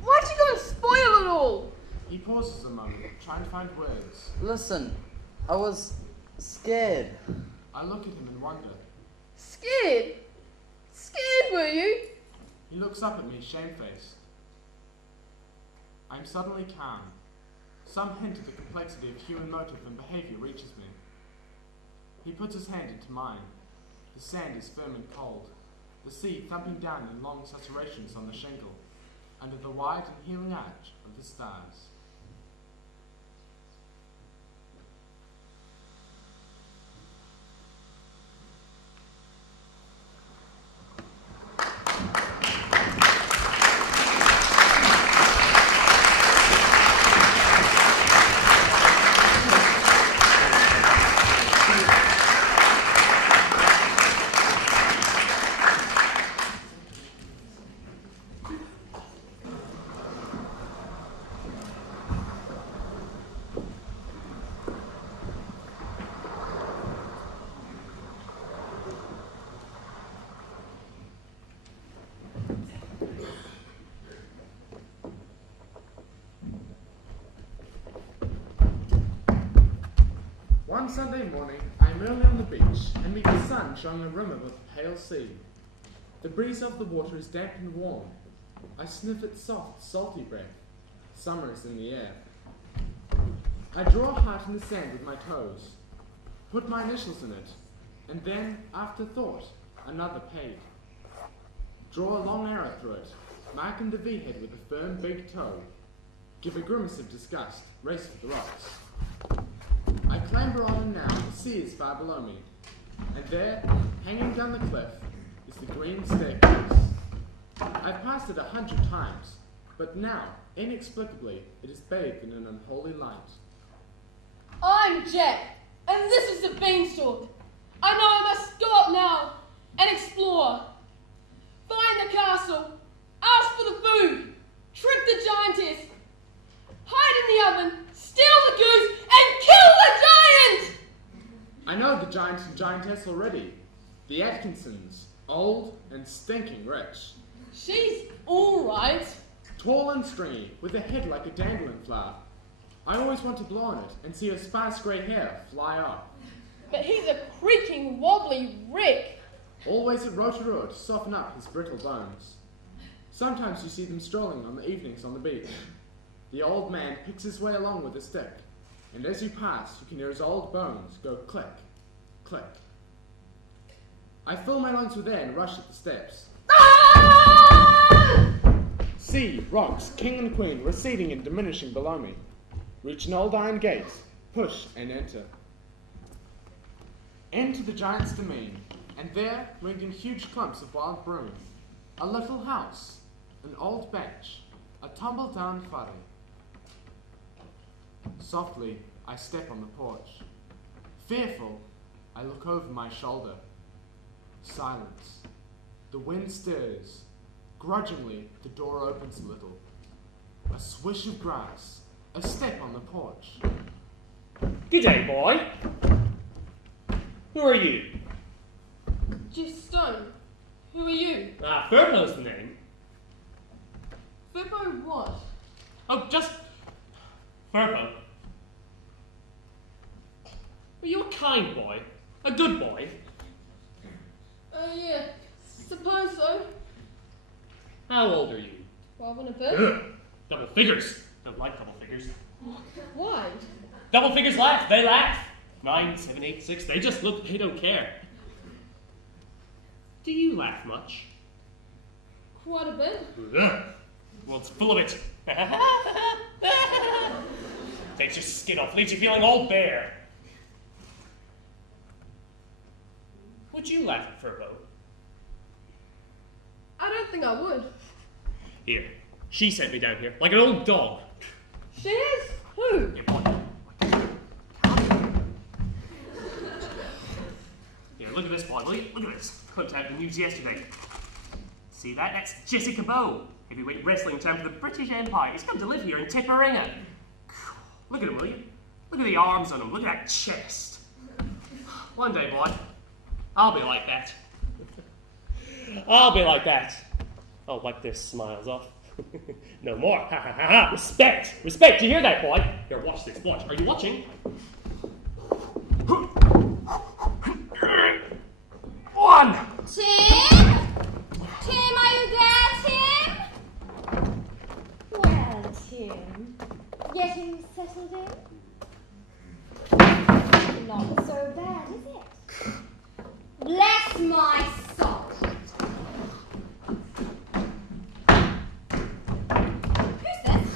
Why'd you go and spoil it all? He pauses a moment, trying to find words. Listen, I was scared. I look at him in wonder. Scared? Scared, were you? He looks up at me, shamefaced. I am suddenly calm. Some hint of the complexity of human motive and behavior reaches me. He puts his hand into mine. The sand is firm and cold, the sea thumping down in long susurrations on the shingle, under the wide and healing arch of the stars. One Sunday morning, I am early on the beach and meet the sun showing a rim of a pale sea. The breeze of the water is damp and warm. I sniff its soft, salty breath. Summer is in the air. I draw a heart in the sand with my toes, put my initials in it, and then, after thought, another page. Draw a long arrow through it, marking the V-head with a firm big toe. Give a grimace of disgust, race for the rocks. I clamber on and now, the sea is far below me, and there, hanging down the cliff, is the green staircase. I've passed it 100 times, but now, inexplicably, it is bathed in an unholy light. I'm Jack, and this is the beanstalk. I know I must go up now and explore. Find the castle, ask for the food, trick the giantess, hide in the oven, steal the goose, and kill the giant! I know the giant and giantess already. The Atkinsons, old and stinking rich. She's all right. Tall and stringy, with a head like a dangling flower. I always want to blow on it and see her sparse grey hair fly off. But he's a creaking, wobbly wreck. Always at Rotorua to soften up his brittle bones. Sometimes you see them strolling on the evenings on the beach. The old man picks his way along with a stick, and as you pass, you can hear his old bones go click, click. I fill my lungs with air and rush at the steps. Sea, rocks, king and queen receding and diminishing below me. Reach an old iron gate, push and enter. Enter the giant's demesne, and there, ringed in huge clumps of wild broom, a little house, an old bench, a tumble-down whare. Softly, I step on the porch. Fearful, I look over my shoulder. Silence. The wind stirs. Grudgingly, the door opens a little. A swish of grass. A step on the porch. G'day, boy. Who are you? Jeff Stone, who are you? Furbo's the name. Furbo what? Oh, just Furbo. Well, you're a kind boy. A good boy. Yeah, suppose so. How old are you? 12 and a bit. Ugh. Double figures. Don't like double figures. Why? Double figures laugh. They laugh. 9, 7, 8, 6. They just look. They don't care. Do you laugh much? Quite a bit. Ugh. Well, it's full of it. Takes your skin off, leaves you feeling all bare. Would you laugh at Furbo? I don't think I would. Here, she sent me down here, like an old dog. She is? Who? Here, look at this boy, will you? Look at this. Put out the news yesterday. See that? That's Jessica Bow, heavyweight wrestling champ of the British Empire. He's come to live here in Tipperary. Look at him, will you? Look at the arms on him. Look at that chest. One day, boy, I'll be like that. I'll be like that. I'll wipe their smiles off. No more. Ha ha ha ha. Respect. Respect. Do you hear that, boy? Here, watch this. Watch. Are you watching? One. Tim? Tim, are you there, Tim? Well, Tim, getting settled in? Not so bad, is it? Bless my soul. Who's this?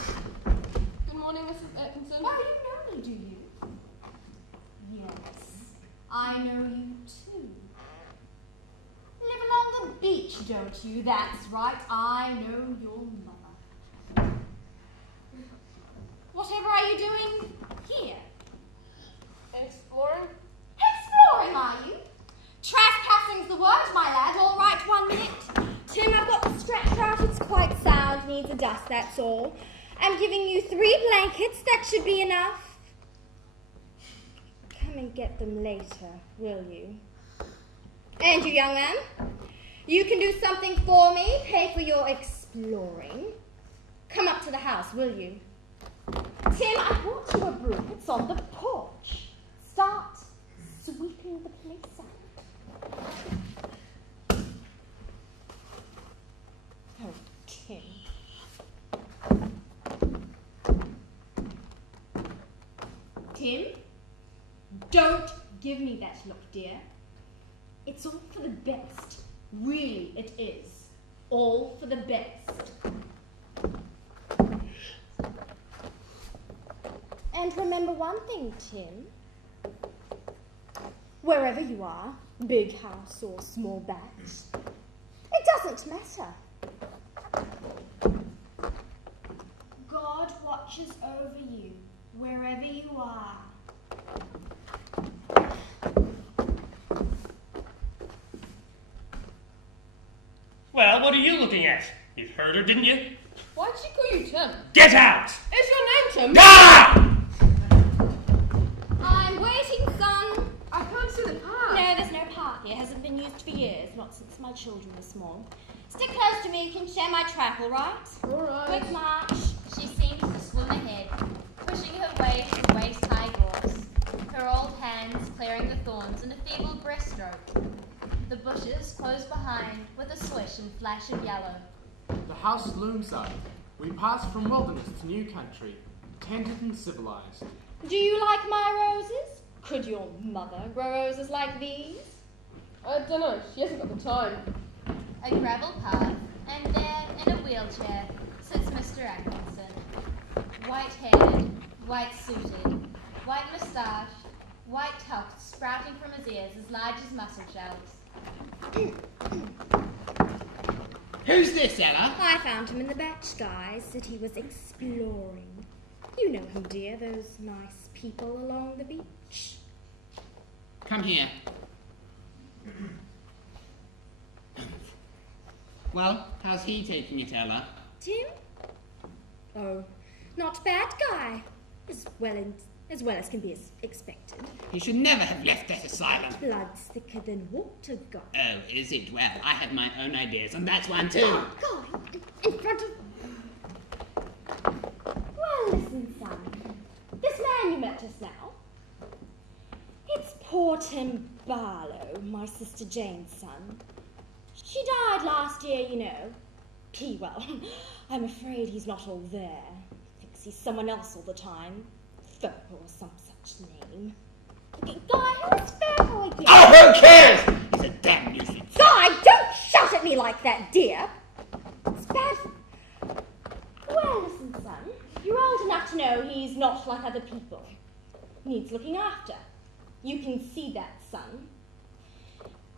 Good morning, Mrs. Atkinson. Oh, you know me, do you? Yes, I know you too. Live along the beach, don't you? That's right, I know your mother. Whatever are you doing here? Exploring? Exploring, are you? Trespassing's the word, my lad. All right, 1 minute. Tim, I've got the stretcher out. It's quite sound. Needs a dust, that's all. I'm giving you 3 blankets. That should be enough. Come and get them later, will you? And you, young man, you can do something for me. Pay for your exploring. Come up to the house, will you? Tim, I brought you a broom. It's on the porch. Start sweeping the place out. Oh, Tim. Tim? Don't give me that look, dear. It's all for the best. Really, it is. All for the best. And remember one thing, Tim. Wherever you are, big house or small batch, it doesn't matter. God watches over you, wherever you are. Well, what are you looking at? You heard her, didn't you? Why'd she call you Tim? Get out! Is your name Tim? Ah! I'm waiting, son. I can't see the path. No, there's no path here. Hasn't been used for years, not since my children were small. Stick close to me. You can share my track, all right? All right. Quick march. She seemed to swim ahead, pushing her way through waist-high gorse, her old hands clearing the thorns in a feeble breaststroke. The bushes closed behind with a swish and flash of yellow. The house looms up. We pass from wilderness to new country, tended and civilized. Do you like my roses? Could your mother grow roses like these? I don't know. She hasn't got the time. A gravel path, and there, in a wheelchair, sits Mr. Atkinson. White-haired, white-suited, white moustached, white tufts sprouting from his ears as large as mussel shells. Who's this, Ella? I found him in the batch, guys. Said he was exploring. You know him, dear, those nice people along the beach. Come here. Well, how's he taking it, Ella? Tim? Oh, not bad, guy. As well as can be expected. He should never have left that asylum. Blood's thicker than water, guy. Oh, is it? Well, I have my own ideas on that one, too. Oh, guy, in front of... Well, listen, son. This man you met just now, it's poor Tim Barlow, my sister Jane's son. She died last year, you know. Well, I'm afraid he's not all there. Thinks he's someone else all the time. Furo or some such name. Guy, who's Furo again? Oh, who cares? He's a damn nuisance. Guy, don't shout at me like that, dear. It's bad. Well, listen, son. You're old enough to know he's not like other people. Needs looking after. You can see that, son.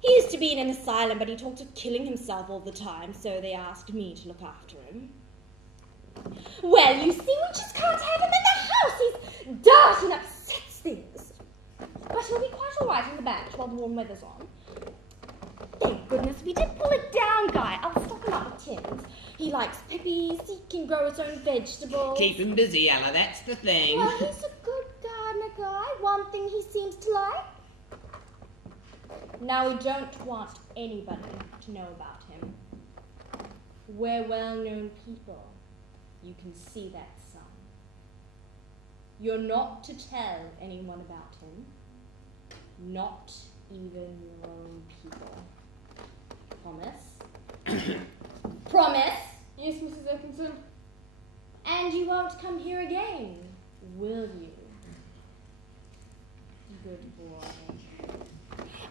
He used to be in an asylum, but he talked of killing himself all the time, so they asked me to look after him. Well, you see, we just can't have him in the house. He's dirty and upsets things. But he'll be quite all right in the batch while the warm weather's on. Thank goodness we did pull it down, Guy. I'll stock him up with tins. He likes pippies. He can grow his own vegetables. Keep him busy, Ella, that's the thing. Well, he's a good gardener, Guy. One thing he seems to like. Now, we don't want anybody to know about him. We're well-known people. You can see that, son. You're not to tell anyone about him. Not even your own people. Promise? Promise? Yes, Mrs. Atkinson. And you won't come here again, will you? Good boy.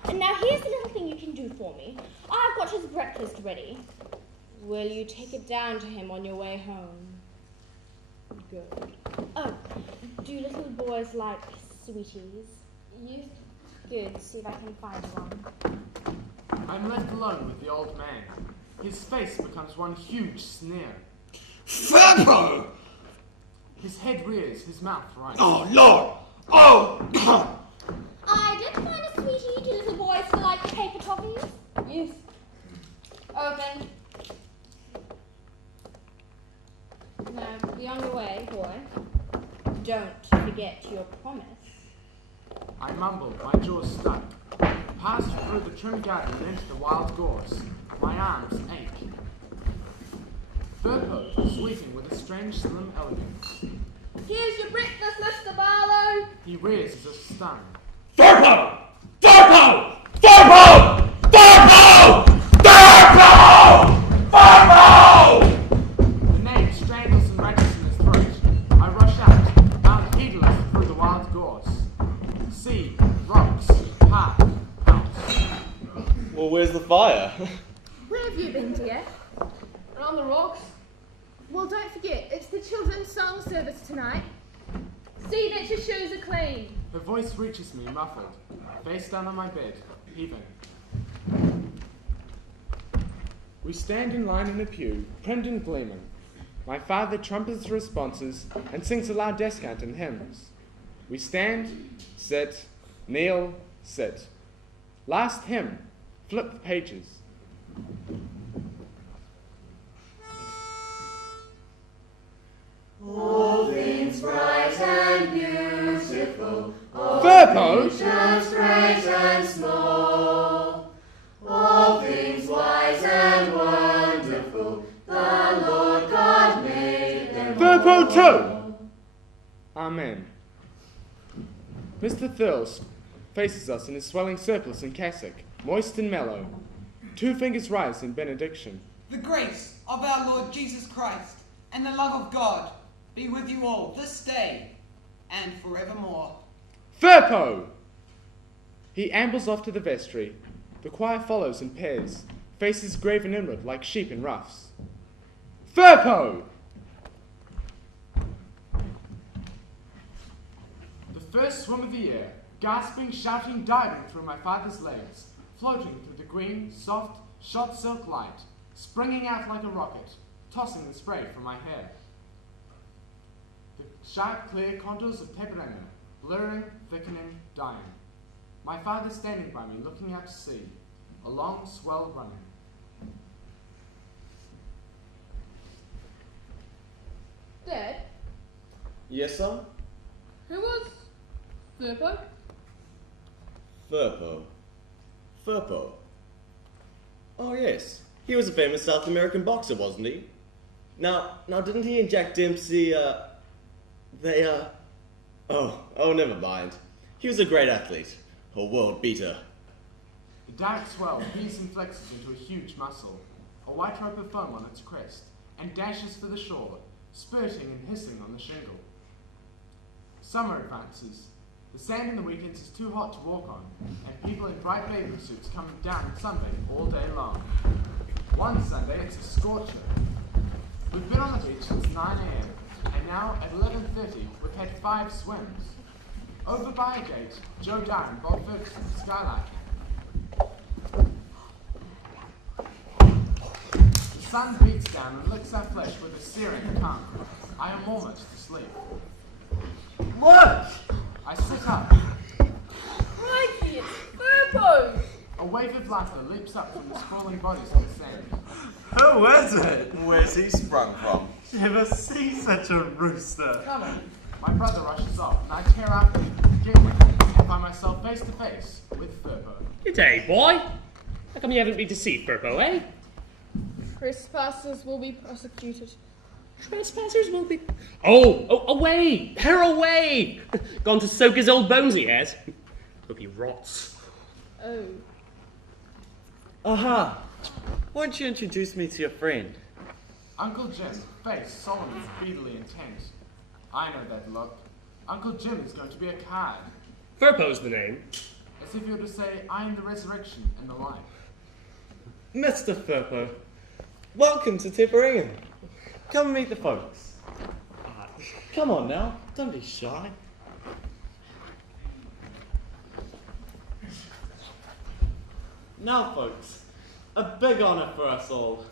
And now here's a little thing you can do for me. I've got his breakfast ready. Will you take it down to him on your way home? Good. Oh, do little boys like sweeties? Yes. Good, see if I can find one. I'm left alone with the old man. His face becomes one huge sneer. Furo! His head rears, his mouth rises. Oh, Lord! Oh! I did find a sweetie. Do little boys still like paper toffees? Yes. Open. Now, be on your way, boy. Don't forget your promise. I mumble, my jaws stuck. Passed through the trim garden and into the wild gorse. My arms ache. Furo, sweeping with a strange slim elegance. Here's your breakfast, Mr. Barlow. He rears as if stunned. Furo! Well, where's the fire? Where have you been, dear? On the rocks. Well, don't forget, it's the children's song service tonight. See that your shoes are clean. Her voice reaches me muffled, face down on my bed, heaving. We stand in line in the pew, primmed and gleaming. My father trumpets responses and sings a loud descant in hymns. We stand, sit, kneel, sit. Last hymn, flip the pages. All things bright and beautiful, all Furo! creatures great and small, all things wise and wonderful, the Lord God made them Furo all. too! Amen. Mr. Thurles faces us in his swelling surplice and cassock, moist and mellow. 2 fingers rise in benediction. The grace of our Lord Jesus Christ and the love of God be with you all this day and forevermore. Furo! He ambles off to the vestry. The choir follows in pairs, faces graven inward like sheep in ruffs. Furo! The first swim of the year, gasping, shouting, diving through my father's legs, floating through the green, soft, shot silk light, springing out like a rocket, tossing the spray from my hair. The sharp, clear contours of Teperenga, blurring, thickening, dying. My father standing by me, looking out to sea, a long swell running. Dad, Yes, son? who was Furo? Furpo. Oh, yes. He was a famous South American boxer, wasn't he? Now, didn't he and Jack Dempsey, Oh, never mind. He was a great athlete. A world beater. The dark swell beats and flexes into a huge muscle, a white rope of foam on its crest, and dashes for the shore, spurting and hissing on the shingle. Summer advances. The sand in the weekends is too hot to walk on, and people in bright bathing suits come down and sunbathe all day long. One Sunday it's a scorcher. We've been on the beach since 9 a.m, and now at 11:30 we've had 5 swims. Over by a gate, Joe Dye and Bob Ferguson skylarking. The sun beats down and licks our flesh with a searing tongue. I am almost asleep. Look! I sit up. Crikey, it's Furo! A wave of laughter leaps up from the sprawling bodies on the sand. Who is it? Where's he sprung from? Never see such a rooster. Come on. My brother rushes off, and I tear after him, get him, and find myself face to face with Furo. Good day, boy. How come you haven't been to see Furo, eh? Trespassers will be prosecuted. Trespassers will be... Oh, away! Her away! Gone to soak his old bones, he has. Hope he rots. Oh. Aha! Why don't you introduce me to your friend? Uncle Jim, face solemn and speedily intent. I know that look. Uncle Jim is going to be a card. Furpo's the name. As if you were to say, I am the resurrection and the life. Mr. Furo, welcome to Tipperary. Come and meet the folks. Come on now, don't be shy. Now, folks, a big honour for us all.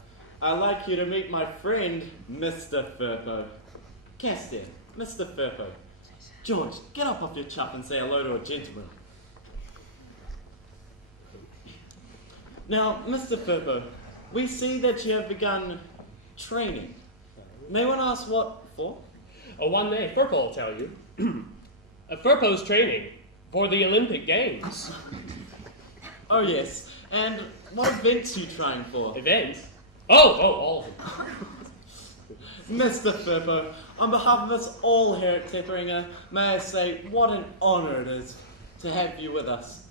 I'd like you to meet my friend, Mr. Furo. Castian, Mr. Furo. George, get up off your chuff and say hello to a gentleman. Now, Mr. Furo, we see that you have begun training. May one ask what for? Oh, one day, Furpo will tell you. Furpo's training for the Olympic Games. Oh, yes. And what events are you trying for? Events? All of them. Mr. Furo, on behalf of us all here at Tipperinga, may I say what an honour it is to have you with us.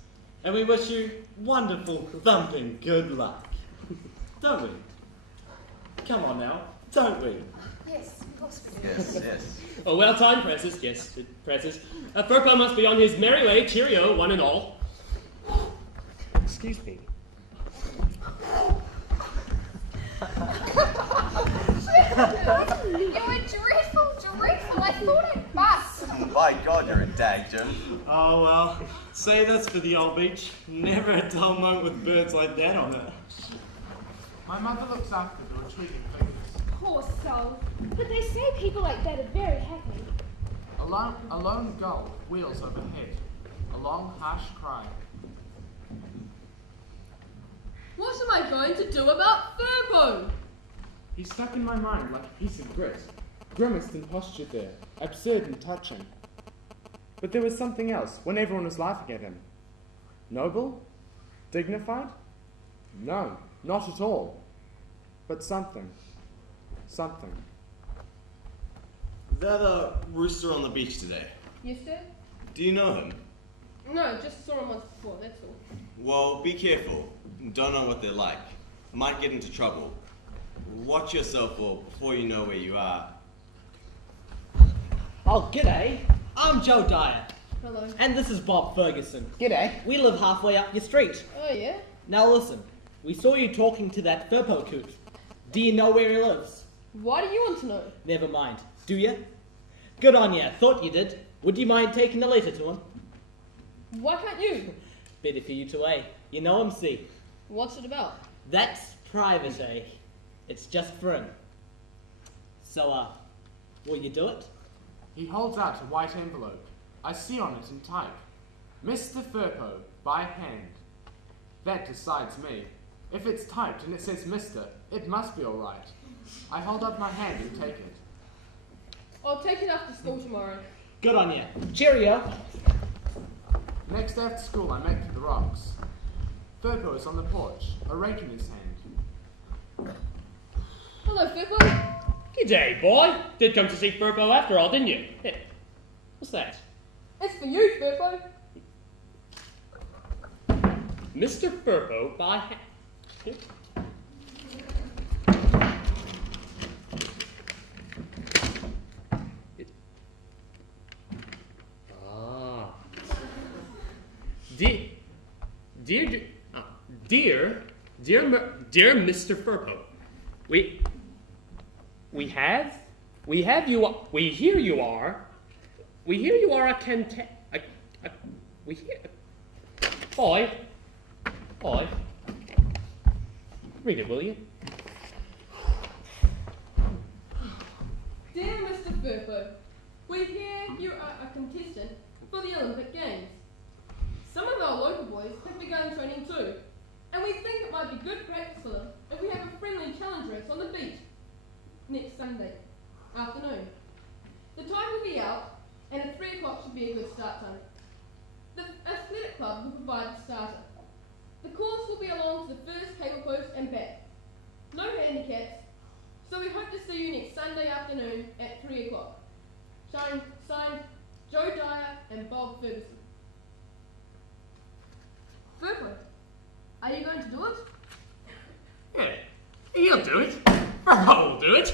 And we wish you wonderful, thumping good luck. Don't we? Come on now, don't we? Yes, of course we do. Yes. Oh, well timed, Francis. Yes, Francis. Furpo must be on his merry way. Cheerio, one and all. Excuse me. You were dreadful, dreadful. I thought I'd bust. By God, you're a dag, Jim. Oh well, say this for the old beach. Never a dull moment with birds like that on it. My mother looks after the retreating figures. Poor soul. But they say people like that are very happy. A lone gull wheels overhead. A long, harsh cry. What am I going to do about Furo? He stuck in my mind like a piece of grit. Grimaced and postured there, absurd and touching. But there was something else when everyone was laughing at him. Noble? Dignified? No, not at all. But something. Something. That rooster on the beach today. Yes, sir? Do you know him? No, just saw him once before, that's all. Well, be careful. Don't know what they're like. Might get into trouble. Watch yourself, or before you know where you are. Oh, g'day. I'm Joe Dyer. Hello. And this is Bob Ferguson. G'day. We live halfway up your street. Oh, yeah? Now listen, we saw you talking to that Furpo coot. Do you know where he lives? Why do you want to know? Never mind. Do you? Good on ya. Thought you did. Would you mind taking a letter to him? Why can't you? Better for you to, eh? You know him, see? What's it about? That's private, eh? It's just for him. So, will you do it? He holds out a white envelope. I see on it in type, Mr. Furpo, by hand. That decides me. If it's typed and it says Mr., it must be all right. I hold up my hand and take it. I'll take it after school tomorrow. Good on ya. Cheerio. Next day after school, I make for the rocks. Furpo is on the porch, a rake in his hand. Hello, Furpo. G'day, boy. Did come to see Furpo after all, didn't you? Here. What's that? It's for you, Furpo. Mr. Furpo by hand. Dear Mr. Furpo, we hear you are a content. Boy, read it, will you? Dear Mr. Furpo, we hear you are a contestant for the Olympic Games. Some of our local boys have begun training too, and we think it might be good practice for them if we have a friendly challenge race on the beach next Sunday afternoon. The time will be out, and at 3 o'clock should be a good start time. The athletic club will provide the starter. The course will be along to the first cable post and back. No handicaps, so we hope to see you next Sunday afternoon at 3 o'clock. Signed, Joe Dyer and Bob Ferguson. Furpo, are you going to do it? Yeah, he'll do it. Furpo will do it.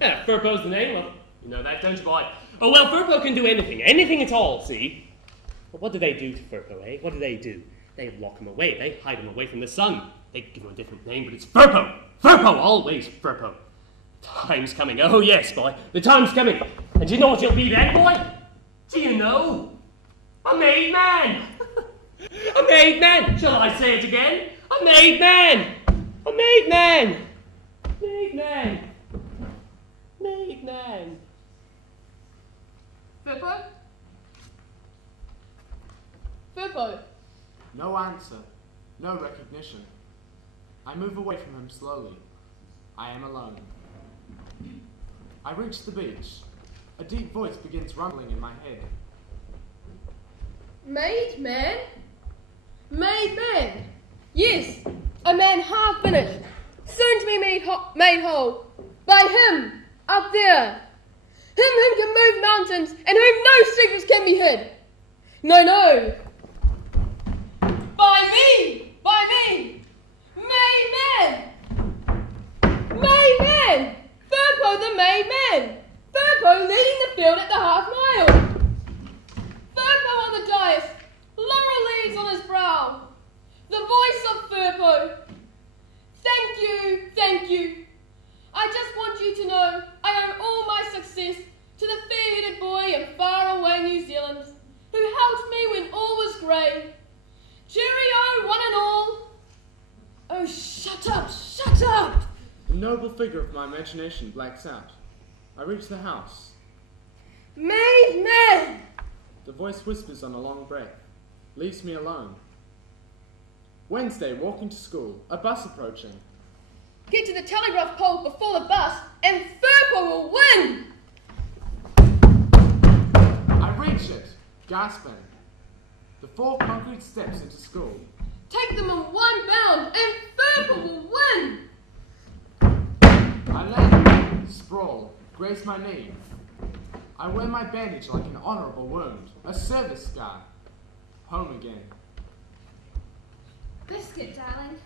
Yeah, Furpo's the name. Well, you know that, don't you, boy? Oh, well, Furpo can do anything at all, see? But what do they do to Furpo, eh? What do? They lock him away. They hide him away from the sun. They give him a different name, but it's Furpo. Furpo, always Furpo. Time's coming. Oh, yes, boy. The time's coming. And do you know what you'll be then, boy? Do you know? A made man. A made man. Shall I say it again? A made man. A made man. Made man. Made man. Furpo? Furpo? No answer. No recognition. I move away from him slowly. I am alone. I reach the beach. A deep voice begins rumbling in my head. Made man? Made man? Yes, a man half finished, soon to be made whole. By him, up there. Him who can move mountains and whom no secrets can be hid. No, no. By me! By me! Made man! Made man! Furpo the made man! Furpo leading the field at the half mile! Furpo on the dais, laurel leaves on his brow. The voice of Furpo. Thank you, thank you. I just want you to know I owe all my success to the fair-headed boy in far-away New Zealand who helped me when all was grey. Cheerio, one and all. Oh, shut up, shut up! The noble figure of my imagination blacks out. I reach the house. Maid man! The voice whispers on a long breath, leaves me alone. Wednesday, walking to school, a bus approaching. Get to the telegraph pole before the bus, and Furo will win! I reach it, gasping. The 4 concrete steps into school. Take them in one bound, and Furo will win! I land, sprawl, graze my knee. I wear my bandage like an honourable wound, a service scar. Home again. Biscuit, darling.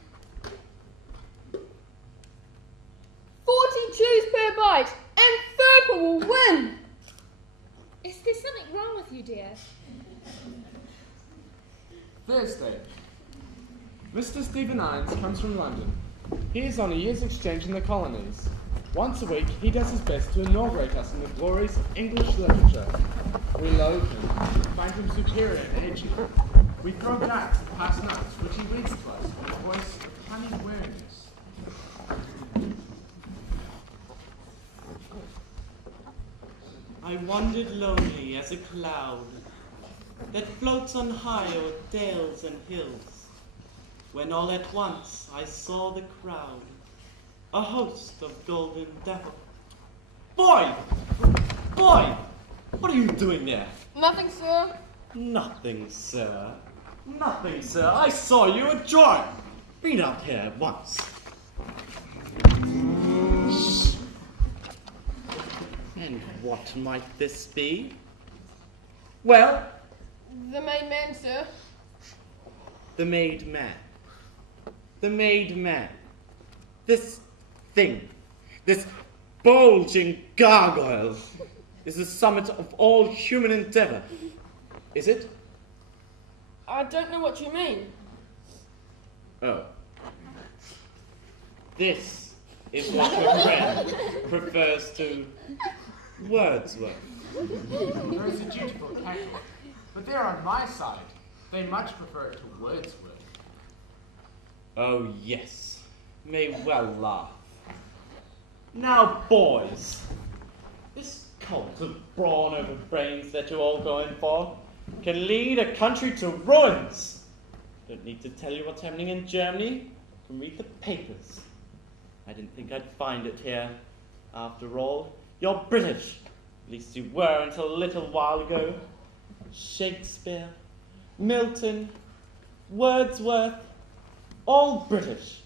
40 chews per bite, and Furo will win! Is there something wrong with you, dear? Thursday. Mr. Stephen Irons comes from London. He is on a year's exchange in the colonies. Once a week, he does his best to inaugurate us in the glories of English literature. We loathe him, find him superior and edgy. We throw darts and pass notes, which he reads to us in a voice of honeyed weariness. I wandered lonely as a cloud that floats on high o'er dales and hills, when all at once I saw the crowd, a host of golden devils. Boy! Boy! What are you doing there? Nothing, sir. Nothing, sir. Nothing, sir. I saw you at Joy. Bring up here at once. And what might this be? Well, The maid man, sir. the made man. The made man. This thing, this bulging gargoyle, is the summit of all human endeavour. Is it? I don't know what you mean. Oh. This is what your friend prefers to Wordsworth. There is a dutiful cackle, but they're on my side. They much prefer it to Wordsworth. Oh, yes. May well laugh. Now, boys, this cult of brawn over brains that you're all going for can lead a country to ruins. Don't need to tell you what's happening in Germany. You can read the papers. I didn't think I'd find it here. After all, you're British. At least you were until a little while ago. Shakespeare, Milton, Wordsworth, all British.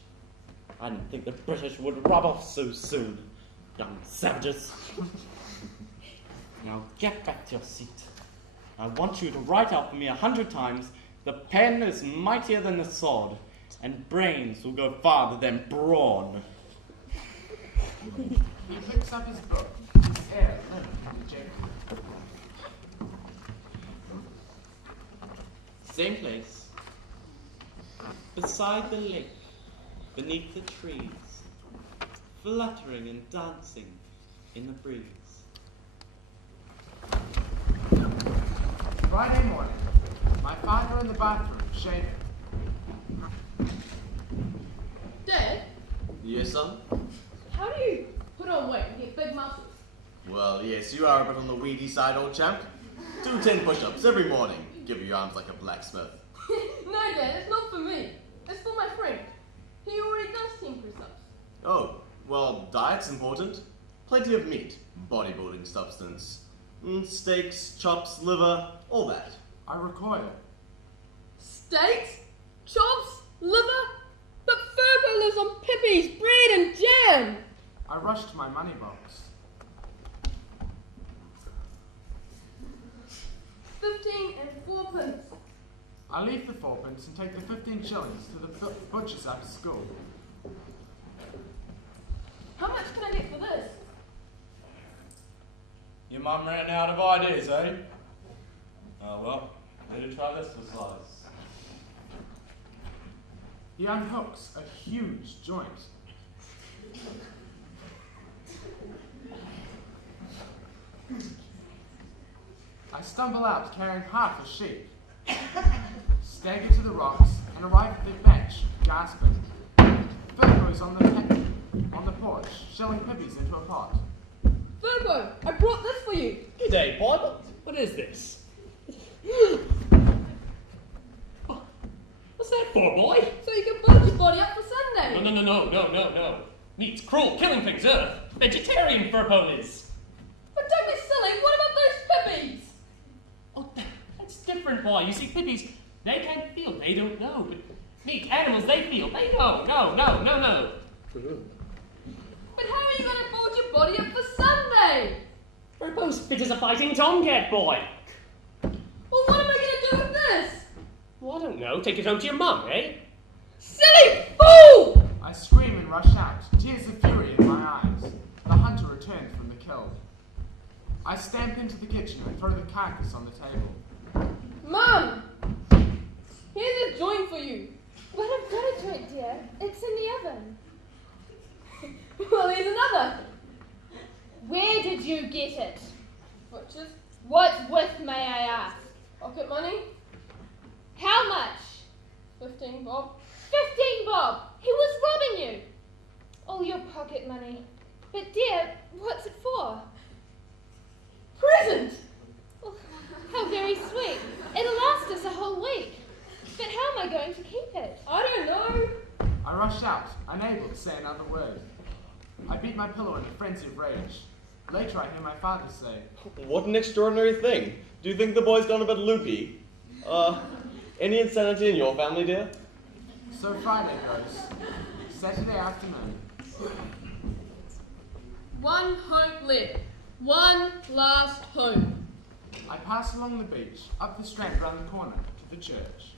I didn't think the British would rub off so soon, young savages. Now get back to your seat. I want you to write out for me 100 times, the pen is mightier than the sword, and brains will go farther than brawn. He picks up his book, his air limp and gentle. Same place. Beside the lake, beneath the trees, fluttering and dancing in the breeze. Friday morning, my father in the bathroom, shaving. Dad, Yes, son? how do you put on weight and get big muscles? Well, yes, you are a bit on the weedy side, old champ. Do 10 push-ups every morning. Give your arms like a blacksmith. No, Dad, it's not for me. It's for my friend. He already does 10 press-ups. Oh, well, diet's important. Plenty of meat, bodybuilding substance. Steaks, chops, liver, all that. I recoil. Steaks? Chops? Liver? But Furo lives on Pippi's bread and jam! I rush to my money box. 15 and 4 pence. I leave the 4pence and take the 15 shillings to the butcher's after school. How much can I get for this? Your mum ran out of ideas, eh? Oh well, better try this for size. He unhooks a huge joint. I stumble out carrying half a sheep, stagger to the rocks, and arrive at the bench, gasping. Furbo's on the porch, shelling pippies into a pot. Furbo, I brought this for you. G'day, Bible. What is this? What's that for, boy? So you can build your body up for Sunday. No. Meat's cruel, killing things, vegetarian Furbo is. But don't be silly, what about those pippies? Oh, that's different, boy. You see, pippies, they can't feel, they don't know. But meat, animals, they feel, they know. No. But how are you going to build your body up for Sunday? Furbo's fit as a fighting tomcat, boy. Well, what am I going to do with this? Well, I don't know. Take it home to your mum, eh? Silly fool! I scream and rush out, tears of fury in my eyes. The hunter returned from the kill. I stamp into the kitchen and throw the carcass on the table. Mum! Here's a joint for you. Well, I've got a joint, dear. It's in the oven. Well, here's another. Where did you get it? Butcher's. What's with, may I ask? Pocket money? How much? 15 bob. 15 bob! He was robbing you! All your pocket money. But dear, what's it for? Present! Oh, how very sweet. It'll last us a whole week. But how am I going to keep it? I don't know. I rush out, unable to say another word. I beat my pillow in a frenzy of rage. Later I hear my father say, What an extraordinary thing. Do you think the boy's gone a bit loopy? Any insanity in your family, dear? So Friday goes. Saturday afternoon. One hope left. One last hope. I pass along the beach, up the strand round the corner, to the church.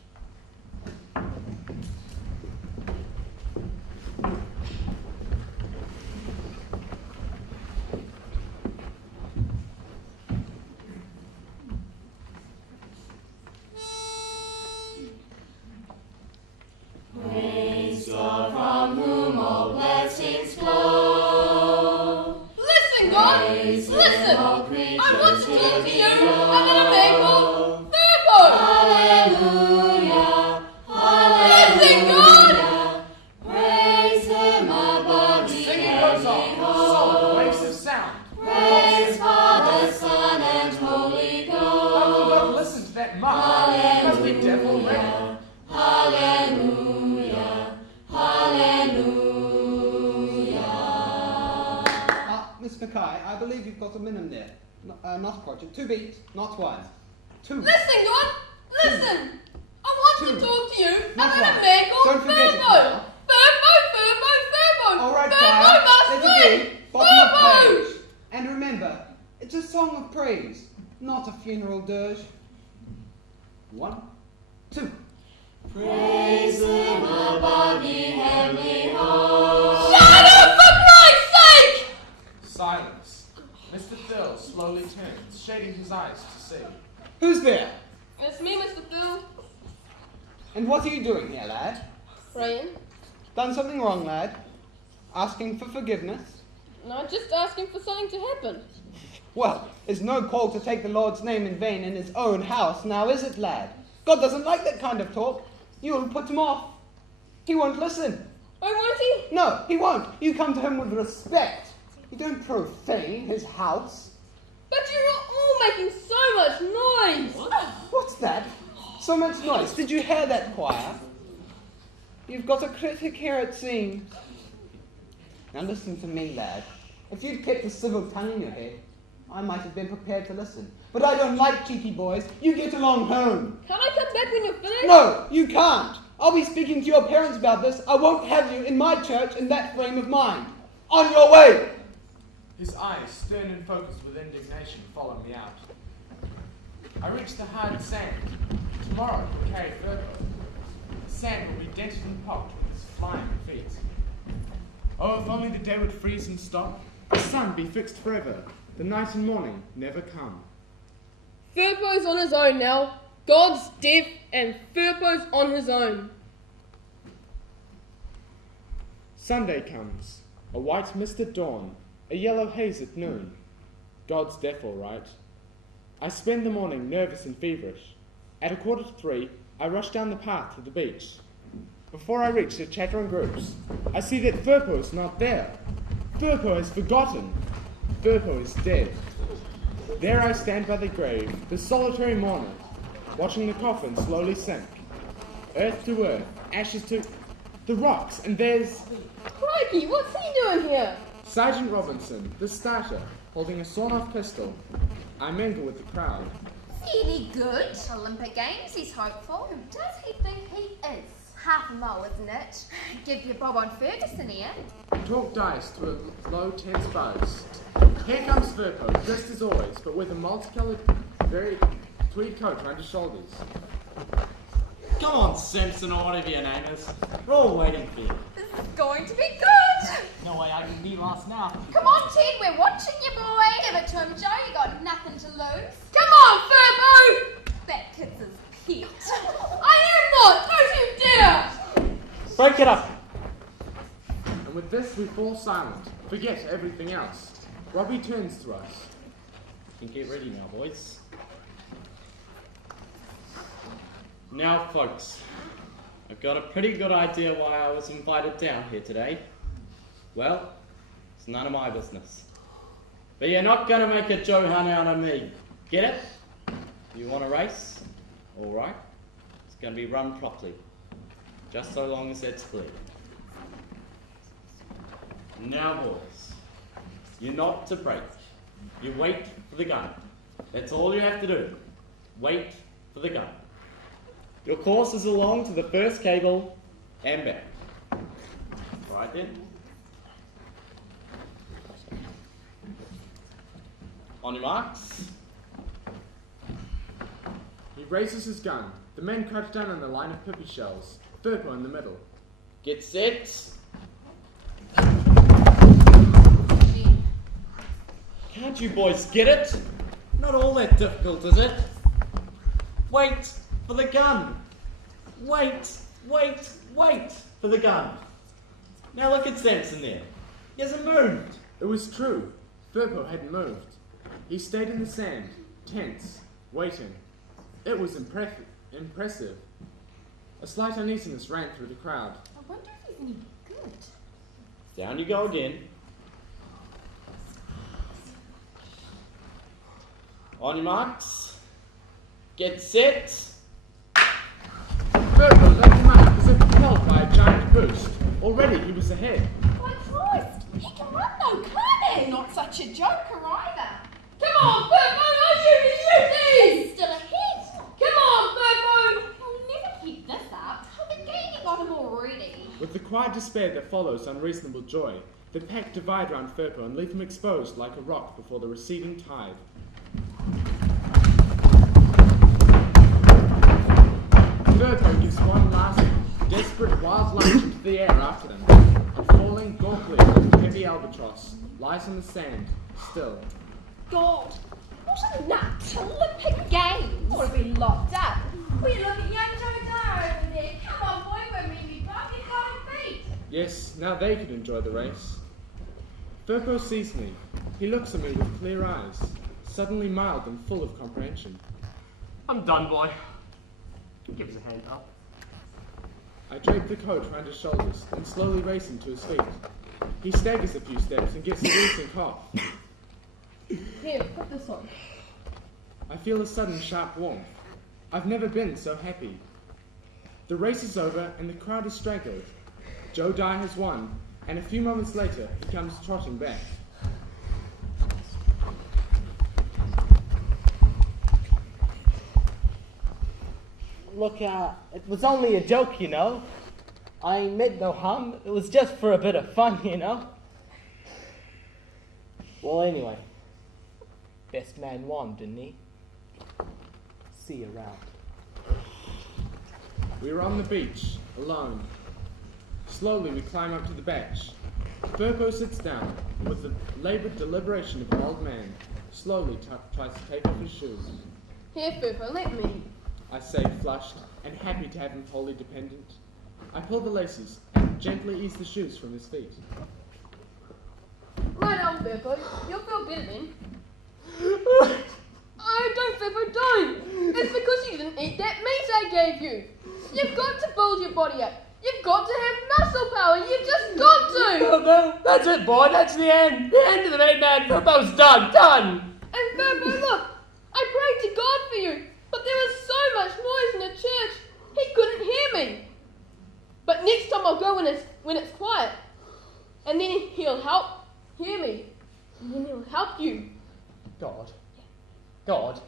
Praise God from whom all blessings flow. Listen, God! Praise Listen! all I creatures want to talk to you here about a man called Furbo! Hallelujah! Listen, God! Praise him above the Singing goes on, heavenly solid waves host. of sound. Praise Father, Son, and Holy How will God Ghost. listen to that mum? It must be devil ring. Hallelujah! Hallelujah! Miss Mackay, I believe you've got a minimum there. Not a project. 2 beats, not 1. 2. Listen, God! Listen! I want to talk to you Not about one. a man called Don't forget it Furbo! now. Furbo! All right, Furbo Fire. must Let win! it be. Bottom of Furbo! page. And remember, it's a song of praise, not a funeral dirge. 1, 2. Praise him above the heavenly host. Shut up, for Christ's sake! Silence. Mr. Phil slowly turns, shading his eyes to see. Who's there? It's me, Mr. Phil. And what are you doing here, lad? Praying? Done something wrong, lad? Asking for forgiveness? No, just asking for something to happen. Well, it's no call to take the Lord's name in vain in his own house, now is it, lad? God doesn't like that kind of talk. You'll put him off. He won't listen. Oh, won't he? No, he won't. You come to him with respect. You don't profane his house. But you're all making so much noise. What's that? So much noise. Did you hear that, choir? You've got a critic here, it seems. Now listen to me, lad. If you'd kept a civil tongue in your head, I might have been prepared to listen. But I don't like cheeky boys. You get along home. Can I come back when you're finished? No, you can't. I'll be speaking to your parents about this. I won't have you in my church in that frame of mind. On your way! His eyes, stern and focused with indignation, follow me out. I reach the hard sand. Tomorrow we'll carry Furbo. The sand will be dented and pocked with his flying feet. Oh, if only the day would freeze and stop. The sun be fixed forever. The night and morning never come. Furbo's on his own now. God's deaf and Furbo's on his own. Sunday comes, a white mist at dawn. a yellow haze at noon. God's death, all right. I spend the morning nervous and feverish. At 2:45, I rush down the path to the beach. Before I reach the chattering groups, I see that Furo is not there. Furo has forgotten. Furo is dead. There I stand by the grave, the solitary mourner, watching the coffin slowly sink. Earth to earth, ashes to the rocks, and there's... Crikey, what's he doing here? Sergeant Robinson, the starter, holding a sawn-off pistol. I mingle with the crowd. Is he any good? Olympic Games, he's hopeful. Who does he think he is? Half a mo, isn't it? Give your bob on Ferguson here. Talk dice to a low, tense buzz. Here comes Furo, dressed as always, but with a multicoloured, very tweed coat around his shoulders. Come on, Simpson, or whatever your name is. We're all waiting for you. This is going to be good. No way I can be lost now. Come on, Ted, we're watching you, boy. Give it to him, Joe. You got nothing to lose. Come on, Furo! That kid's his pet. I am not! Don't you dare! Break it up. And with this, we fall silent, forget everything else. Robbie turns to us. You can get ready now, boys. Now, folks, I've got a pretty good idea why I was invited down here today. Well, it's none of my business. But you're not going to make a Joe Hunt out of me. Get it? You want a race? All right. It's going to be run properly. Just so long as it's clear. Now, boys, you're not to break. You wait for the gun. That's all you have to do. Wait for the gun. Your course is along to the first cable and back. Right then. On your marks. He raises his gun. The men crouch down in the line of pippy shells. Furo in the middle. Get set. Can't you boys get it? Not all that difficult, is it? Wait for the gun. Wait for the gun. Now look at Samson there. He hasn't moved. It was true. Furo hadn't moved. He stayed in the sand, tense, waiting. It was impressive. A slight uneasiness ran through the crowd. I wonder if he's any good. Down you go again. On your marks. Get set. Furo left him out as if propelled by a giant boost. Already he was ahead. My Christ, he can run though, can't he? Not such a joker either. Come on, Furo, are you He's still ahead. Come on, Furo! He'll never keep this up. The gaining on him already. With the quiet despair that follows unreasonable joy, the pack divide round Furo and leave him exposed like a rock before the receding tide. Furo gives one last desperate wild lunge into the air after them, and falling gawkily like a heavy albatross, lies on the sand, still. God, what a nut! Olympic Games! Ought to be locked up. Will you look at young Joe Dara over there? Come on, boy, we're maybe bucket cold feet. Yes, now they could enjoy the race. Furo sees me. He looks at me with clear eyes, suddenly mild and full of comprehension. I'm done, boy. Give us a hand up. I drape the coat round his shoulders and slowly raise him to his feet. He staggers a few steps and gets a wheezing cough. Here, put this on. I feel a sudden sharp warmth. I've never been so happy. The race is over and the crowd is straggled. Joe Dye has won, and a few moments later he comes trotting back. Look, it was only a joke, you know. I ain't meant no harm. It was just for a bit of fun, you know. Well, anyway, best man won, didn't he? See you around. We are on the beach, alone. Slowly we climb up to the bench. Furo sits down, and with the laboured deliberation of an old man, slowly tries to take off his shoes. Here, Furo, let me. I say, flushed and happy to have him wholly dependent. I pull the laces and gently ease the shoes from his feet. right on, Furpo. You'll feel better then. Oh, don't, Furpo, don't! It's because you didn't eat that meat I gave you. You've got to build your body up. You've got to have muscle power. You've just got to! No, that's it, boy. That's the end. The end of the main man. Furbo's done. And Furbo, look, I prayed to God for you, but there was so much noise in the church, he couldn't hear me. But next time I'll go when it's quiet, and then he'll hear me, and then he'll help you. God? God?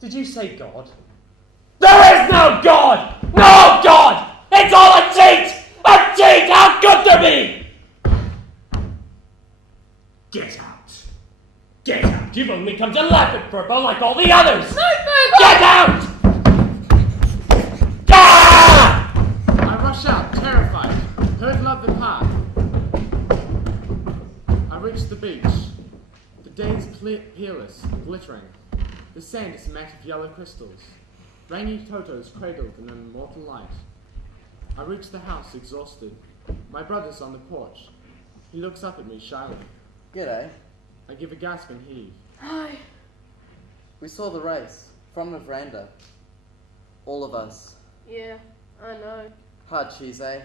Did you say God? There is no God! No God! It's all a cheat! A cheat! How could there be? Get out! Get out! You've only come to laugh at Furbo like all the others! No, Furbo! Get out! Ah! I rush out, terrified, hurtle up the path. I reach the beach. The day is peerless, glittering. The sand is a mat of yellow crystals. Rainy Toto's cradled in an immortal light. I reach the house, exhausted. My brother's on the porch. He looks up at me shyly. G'day. I give a gasp and heave. Hi. We saw the race from the veranda. All of us. Yeah, I know. Hard cheese, eh?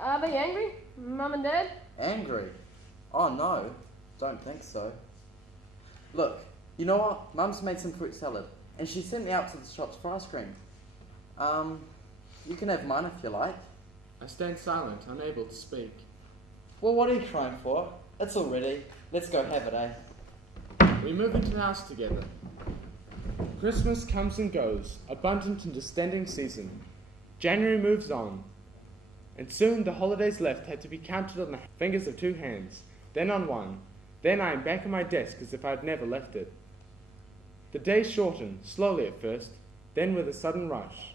Are they angry, Mum and Dad? Angry? Oh no, don't think so. Look, you know what? Mum's made some fruit salad, and she sent me out to the shops for ice cream. You can have mine if you like. I stand silent, unable to speak. Well, what are you crying for? It's all ready. Let's go have it, eh? We move into the house together. Christmas comes and goes, abundant and distending season. January moves on, and soon the holidays left had to be counted on the fingers of two hands, then on one. Then I am back at my desk as if I had never left it. The days shorten, slowly at first, then with a sudden rush.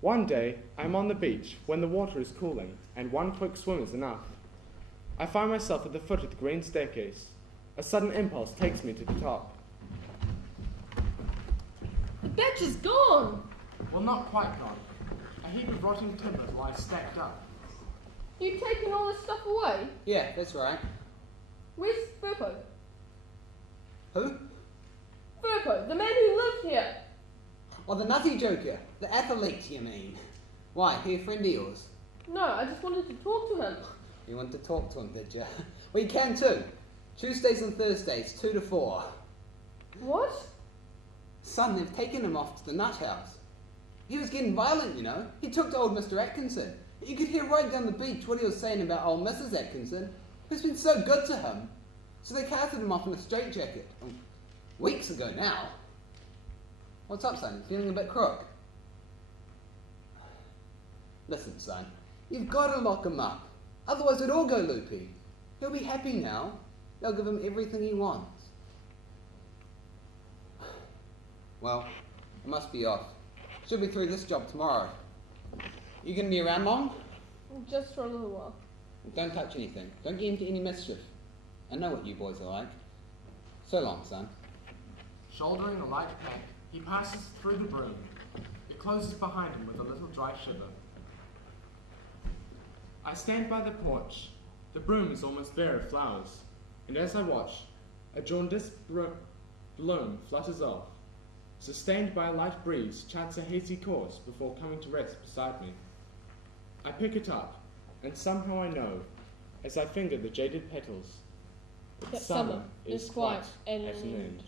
One day, I am on the beach when the water is cooling, and one quick swim is enough. I find myself at the foot of the green staircase. A sudden impulse takes me to the top. The bench is gone. Well, not quite gone. A heap of rotting timber lies stacked up. You taking all this stuff away? Yeah, that's right. Where's Furpo? Who? Furpo, the man who lived here. Oh, the nutty joker. The athlete, you mean. Why, he a friend of yours? No, I just wanted to talk to him. You want to talk to him, did you? Well, you can too. Tuesdays and Thursdays, 2 to 4. What? Son, they've taken him off to the nut house. He was getting violent, you know. He took to old Mr. Atkinson. You could hear right down the beach what he was saying about old Mrs. Atkinson, who's been so good to him. So they carted him off in a straitjacket. Weeks ago now. What's up, son? Feeling a bit crook? Listen, son. You've got to lock him up. Otherwise it'd all go loopy. He'll be happy now. They'll give him everything he wants. Well, I must be off. Should be through this job tomorrow. You gonna be around long? Just for a little while. Don't touch anything. Don't get into any mischief. I know what you boys are like. So long, son. Shouldering a light pack, he passes through the broom. It closes behind him with a little dry shiver. I stand by the porch. The broom is almost bare of flowers, and as I watch, a jaundiced bloom flutters off. Sustained by a light breeze, charts a hazy course before coming to rest beside me. I pick it up, and somehow I know, as I finger the jaded petals, that summer is quite at an end.